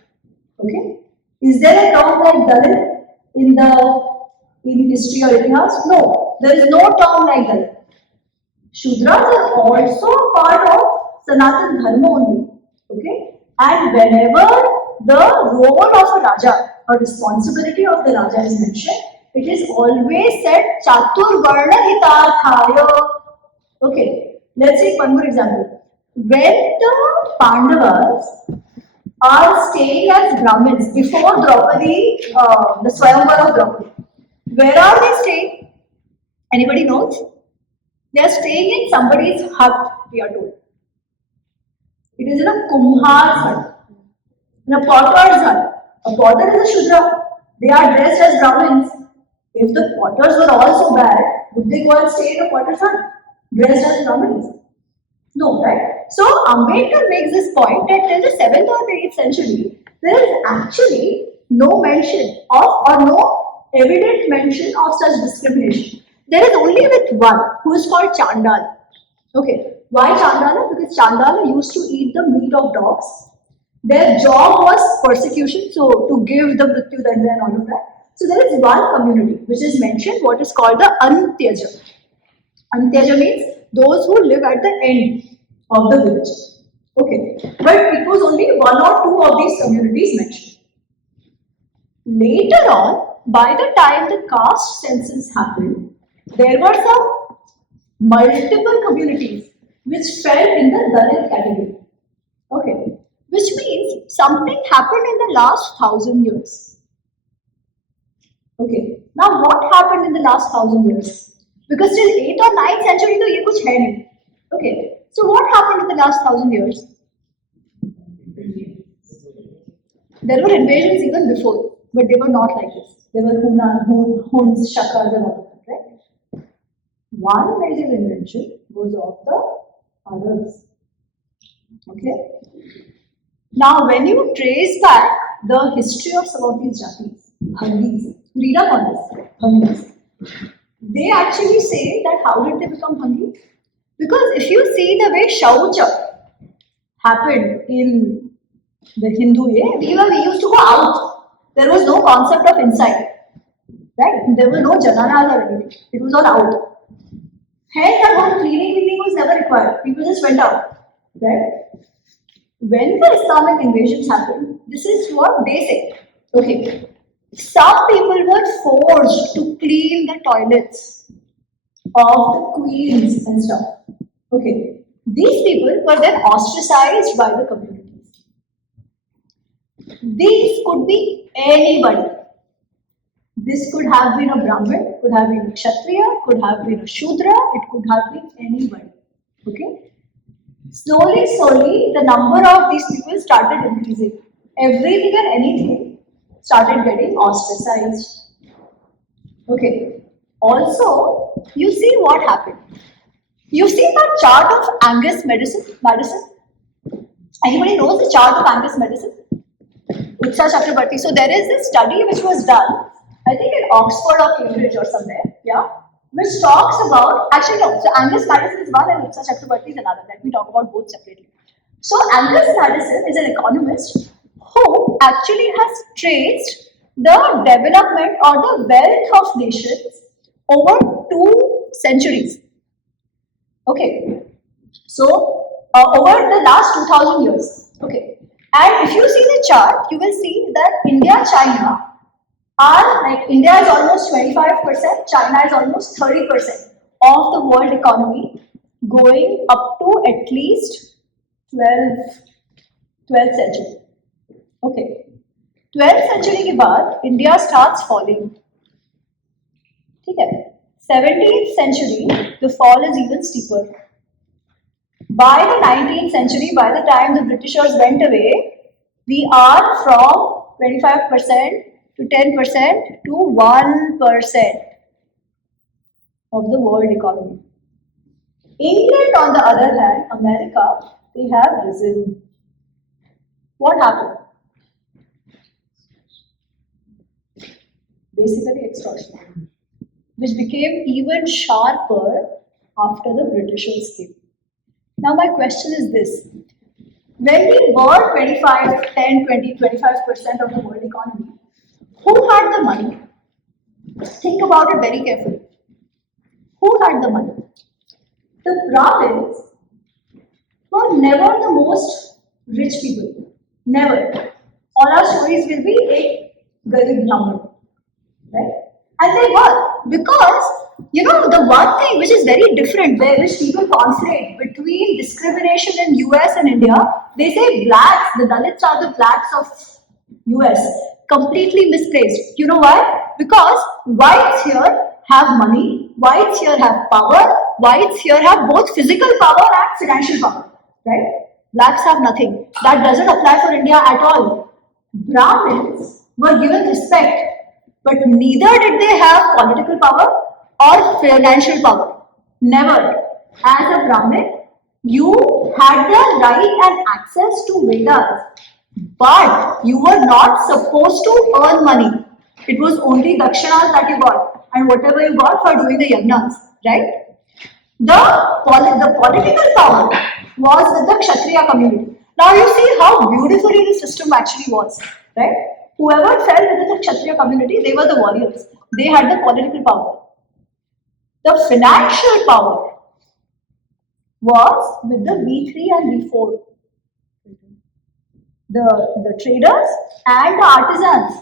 Okay? Is there a term like Dalit in history or Itihāsa? No, there is no term like Dalit. Shudras are also part of Sanatana Dharma only. Okay? And whenever the role of a Raja or responsibility of the Raja is mentioned, it is always said Chatur Varna Hitarthaya. Okay, let's take one more example. When the Pandavas are staying as Brahmins before Draupadi, the Swayamvara of Draupadi, where are they staying? Anybody knows? They are staying in somebody's hut, we are told. It is in a Kumhar's hut, in a potter's hut. A potter is a Shudra. They are dressed as Brahmins. If the potters were all so bad, would they go and stay in a potter's hut, dressed as Brahmins? No, right? So Ambedkar makes this point that till the 7th or the 8th century, there is actually no mention of or no evident mention of such discrimination. There is only with one who is called Chandala. Okay, why Chandala? Because Chandala used to eat the meat of dogs. Their job was persecution, so to give the Mrityu Danda and all of that. So there is one community which is mentioned, what is called the Antyaja. Antyaja means those who live at the end of the village. Okay, but it was only one or two of these communities mentioned. Later on, by the time the caste census happened, there were some multiple communities which fell in the Dalit category. Okay, which means something happened in the last 1000 years. Okay, now what happened in the last 1000 years? Because till 8th or 9th century, तो ये कुछ है नहीं. Okay, so what happened in the last 1000 years? There were invasions even before, but they were not like this. There were Huns, Shakas and all of that, right? One major invention was of the Arabs. Okay? Now, when you trace back the history of some of these jatis, Bhangis, read up on this, Bhangis. They actually say that how did they become Bhangis? Because if you see the way Shaucha happened in the Hindu way, we used to go out. There was no concept of inside. Right? There were no jananas or anything. It was all out. Hence, the whole cleaning was never required. People just went out. Right? When the Islamic invasions happened, this is what they say. Okay. Some people were forced to clean the toilets of the queens and stuff. Okay. These people were then ostracized by the communities. These could be anybody. This could have been a Brahmin, could have been a Kshatriya, could have been a Shudra, it could have been anybody. Okay? Slowly, the number of these people started increasing. Everything and anything started getting ostracized. Okay. Also, you see what happened. You see the chart of Angus Madison? Anybody knows the chart of Angus Madison? Utsa Chakrabarti. So there is this study which was done, I think in Oxford or Cambridge or somewhere, yeah, which talks about, actually no, so Angus Madison is one and Utsa Chakrabarti is another. Let me talk about both separately. So Angus Madison is an economist who actually has traced the development or the wealth of nations over 2 centuries. Okay, so over the last 2000 years. Okay, and if you see the chart, you will see that India, China are like India is almost 25%, China is almost 30% of the world economy, going up to at least 12th century. Okay, 12th century के बाद India starts falling. ठीक है? 17th century, the fall is even steeper. By the 19th century, by the time the Britishers went away, we are from 25% to 10% to 1% of the world economy. England, on the other hand, America, they have risen. What happened? Basically extortion, which became even sharper after the Britishers came. Now my question is this. When we were 25% of the world economy, who had the money? Think about it very carefully. Who had the money? the Brahmins were never the most rich people. Never. All our stories will be a Garib Brahmin. Right? And they were. Because, the one thing which is very different, which people conflate between discrimination in US and India, they say blacks, the Dalits are the blacks of US. Completely misplaced. You know why? Because whites here have money, whites here have power, whites here have both physical power and financial power. Right? Blacks have nothing. That doesn't apply for India at all. Brahmins were given respect, but neither did they have political power or financial power. Never. As a Brahmin, you had the right and access to Vedas, but you were not supposed to earn money. It was only dakshinas that you got, and whatever you got for doing the yagnas, right? The political power was with the Kshatriya community. Now you see how beautifully the system actually was, right? Whoever fell within the Kshatriya community, they were the warriors. They had the political power. The financial power was with the V3 and V4. The traders and the artisans,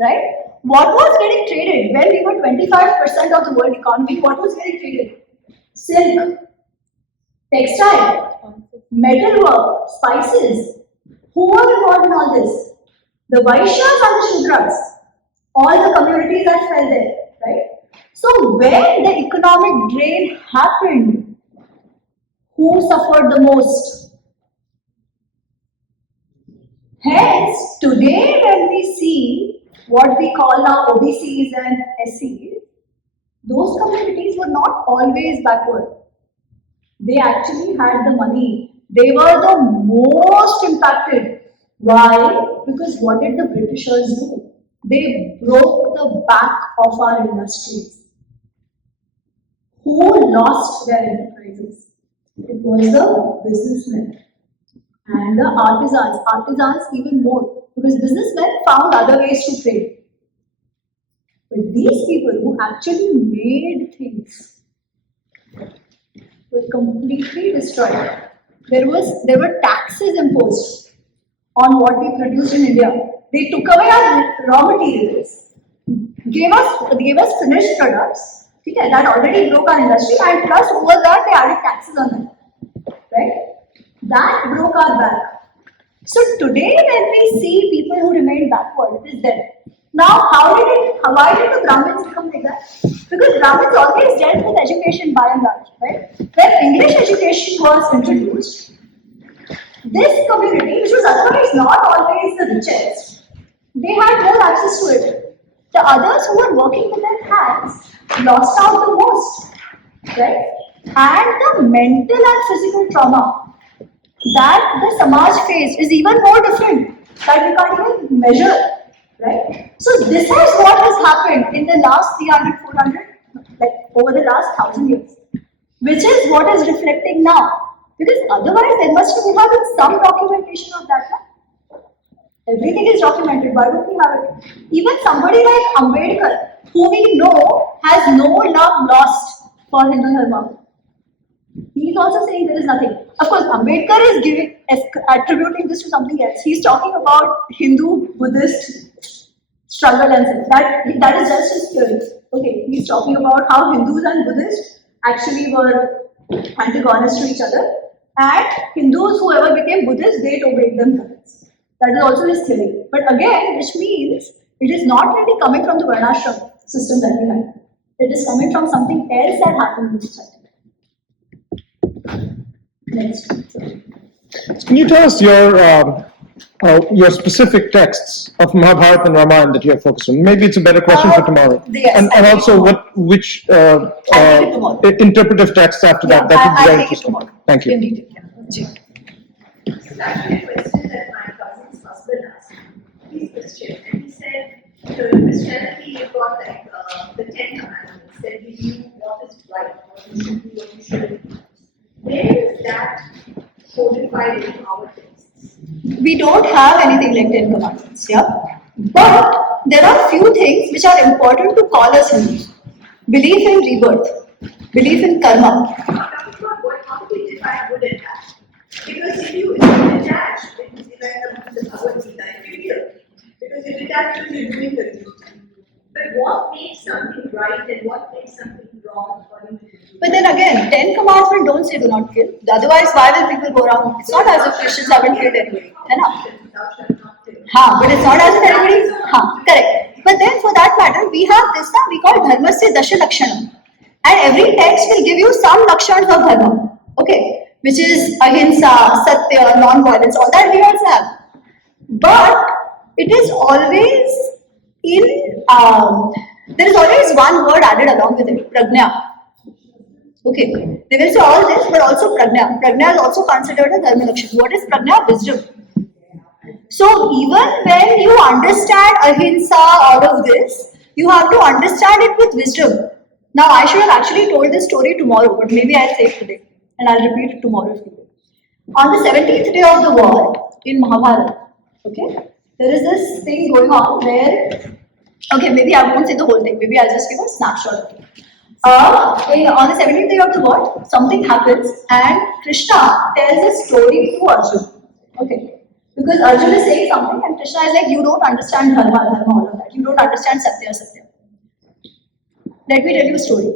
right? What was getting traded? When we were 25% of the world economy, what was getting traded? Silk, textile, metalwork, spices. Who were involved in all this? The Vaishyas and the Shudras. All the communities that fell there, right? So when the economic drain happened, who suffered the most? Hence, today when we see what we call now OBCs and SCs, those communities were not always backward. They actually had the money. They were the most impacted. Why? Because what did the Britishers do? They broke the back of our industries. Who lost their enterprises? It was the businessmen and the artisans. Artisans even more, because businessmen found other ways to trade. But these people who actually made things were completely destroyed. There were taxes imposed on what we produced in India. They took away our raw materials, gave us finished products, okay, that already broke our industry, and plus over that they added taxes on them. Right? That broke our back. So today when we see people who remain backward, it is them. Now why did the Brahmins become like that? Because Brahmins always dealt with education by and large, right? When English education was introduced, this community, which was otherwise not always the richest, they had more access to it. The others who were working with their hands lost out the most, right? And the mental and physical trauma that the Samaj faced is even more different, that we can't even measure, right? So this is what has happened in the last 300, 400, like over the last 1,000 years, which is what is reflecting now. Because otherwise there must have been some documentation of that. Everything is documented, why don't we have it? Even somebody like Ambedkar, who we know has no love lost for Hindu Dharma. He is also saying there is nothing. Of course, Ambedkar is attributing this to something else. He is talking about Hindu-Buddhist struggle and such. That is just his theory. Okay, he is talking about how Hindus and Buddhists actually were antagonists to each other, and Hindus, whoever became Buddhists, they obeyed them. That is also his theory. But again, which means it is not really coming from the Varnashram system that we had. It is coming from something else that happened in society. Next. Can you tell us your specific texts of Mahabharata and Ramayana that you are focused on? Maybe it's a better question for tomorrow. Yes, and also which interpretive texts after that would be very interesting. Thank you. It's actually a question that my cousin's husband asked. He's Christian, and he said, so in Christianity you've got like the 10 commandments that give you what is right, what you should do, what you shouldn't do. Where is that codified in our texts? We don't have anything like 10 commandments, yeah? But there are few things which are important to call us Hindus. Belief in rebirth, belief in karma. I'm talking about Because if you detach, it is like the Bhagavad Gita, if you hear, because you detach, you're doing the duty. But what makes something right and what makes something wrong according to you? But then again, 10 commandments don't say do not kill. Otherwise, why will people go around? It's not as if Christians haven't killed anybody. Thou shalt not kill. But it's not as if anybody. Correct. But then for that matter, we have this now we call Dharma se Dasha Lakshanam. And every text will give you some Lakshanas of Dharma. Okay. Which is Ahimsa, Satya, non-violence, all that we also have. But it is always there is always one word added along with it, prajna. Okay, they will say all this, but also prajna. Prajna is also considered a dharma lakshana. What is prajna? Wisdom. So even when you understand ahimsa, all of this, you have to understand it with wisdom. Now I should have actually told this story tomorrow, but maybe I'll say it today, and I'll repeat it tomorrow if you will. On the 17th day of the war in Mahabharata, okay, there is this thing going on where, okay, maybe I won't say the whole thing, maybe I'll just give a snapshot of it. On the 17th day of the war, something happens and Krishna tells a story to Arjuna. Okay, because Arjuna is saying something and Krishna is like, you don't understand dharma, all of that. You don't understand satya. Let me tell you a story.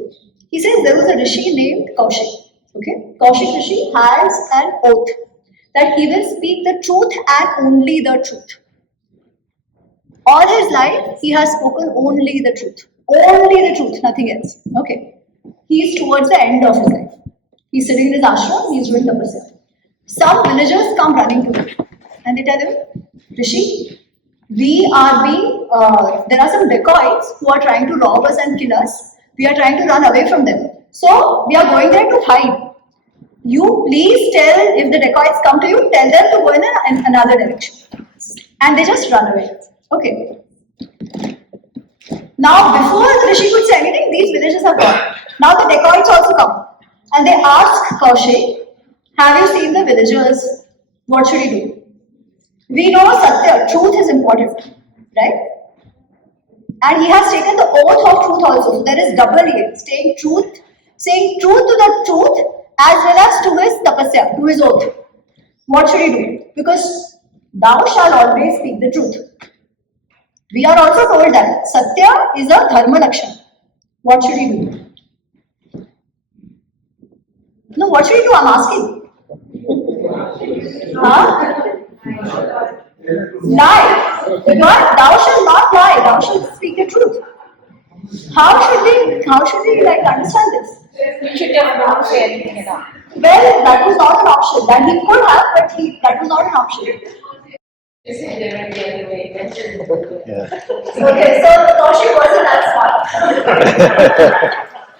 He says there was a rishi named Kaushik. Okay, Kaushik Rishi has an oath that he will speak the truth and only the truth. All his life, he has spoken only the truth. Only the truth, nothing else. Okay. He is towards the end of his life. He's sitting in his ashram, he's doing tapasya. Some villagers come running to him and they tell him, Rishi, there are some dacoits who are trying to rob us and kill us. We are trying to run away from them. So, we are going there to hide. You please tell, if the dacoits come to you, tell them to go in another direction. And they just run away. Okay. Now, before the rishi could say anything, these villagers are gone. Now the dacoits also come. And they ask Kaushik, have you seen the villagers? What should he do? We know Satya, truth is important, right? And he has taken the oath of truth also. So there is double here, saying truth to the truth as well as to his tapasya, to his oath. What should he do? Because thou shalt always speak the truth. We are also told that Satya is a dharma lakshana. What should he do? No, what should he do? I'm asking. Lie. But thou shalt not lie. Thou shalt speak the truth. How should we understand this? You should just not say anything at all. Well, that was not an option. That he could have, but that was not an option. Okay, so Kaushik wasn't that smart.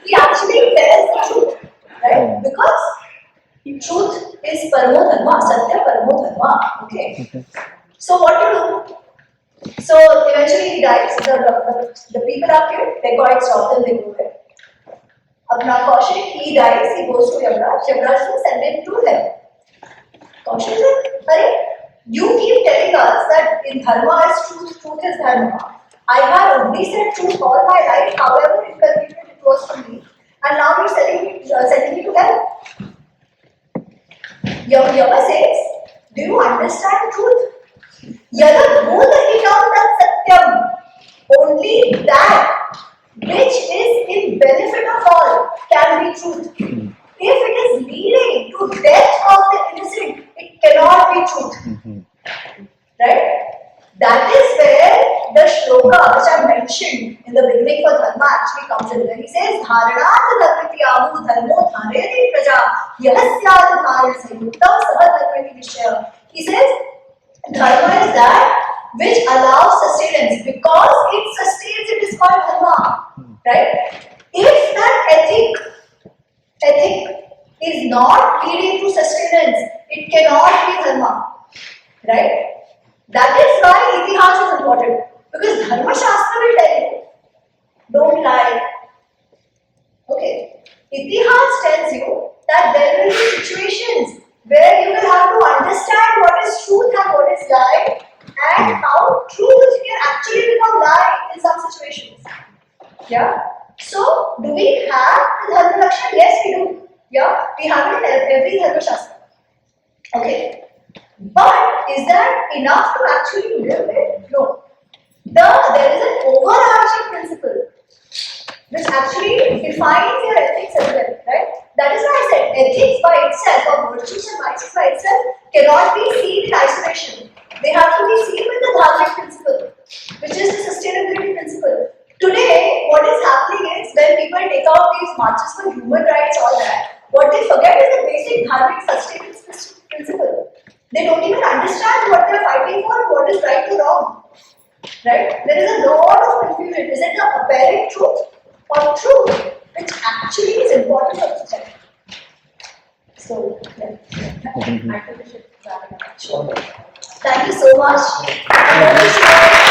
He actually tells the truth, right? Because truth is paramo dharma, satya paramo dharma. Okay. So what to do? So eventually he dies. The people are killed. They go and stop them. They go away. Now Kaushik, he dies. He goes to Yavraj. Yavraj will send him to hell. Kaushik is like, you keep telling us that in dharma is truth, truth is dharma. I have only said truth all my life, however inconvenient it was for me, and now you're sending me to hell. Yama says, do you understand truth? Yada bhudahitam tat satyam. Only that which is in benefit of all can be truth. If it is leading to death of the innocent, it cannot be truth. Right? That is where the shloka which I mentioned in the beginning for dharma actually comes in. When he says, Dharanat dharmityahu dharmo dhareti praja yahasyad dharan sayuktam saha dharmeti vishaya. He says, dharma is that which allows sustenance. Because it sustains, it is called dharma. Right? If that ethic is not leading to sustenance, it cannot be dharma. Right? That is why Itihāsa is important. Because Dharma Shastra will tell you, don't lie. Okay. Itihāsa tells you that there will be situations where you will have to understand what is truth and what is lie, and how truth can actually become lie in some situations. Yeah? So, do we have the Dharma Lakshana? Yes, we do. Yeah? We have it in every Dharma Shastra. Okay. But is that enough to actually live it? No. There is an overarching principle which actually defines your ethics as well, right? That is why I said ethics by itself, or virtues and vices by itself, cannot be seen in isolation. They have to be seen with the Dharmic principle, which is the sustainability principle. Today, what is happening is when people take out these marches for human rights, all that, what they forget is the basic Dharmic sustainability principle. They don't even understand what they are fighting for, what is right or wrong. Right? There is a lot of confusion. Is it the apparent truth or truth which actually is important for society? So, yeah. I think we should wrap it up. Sure. Thank you so much.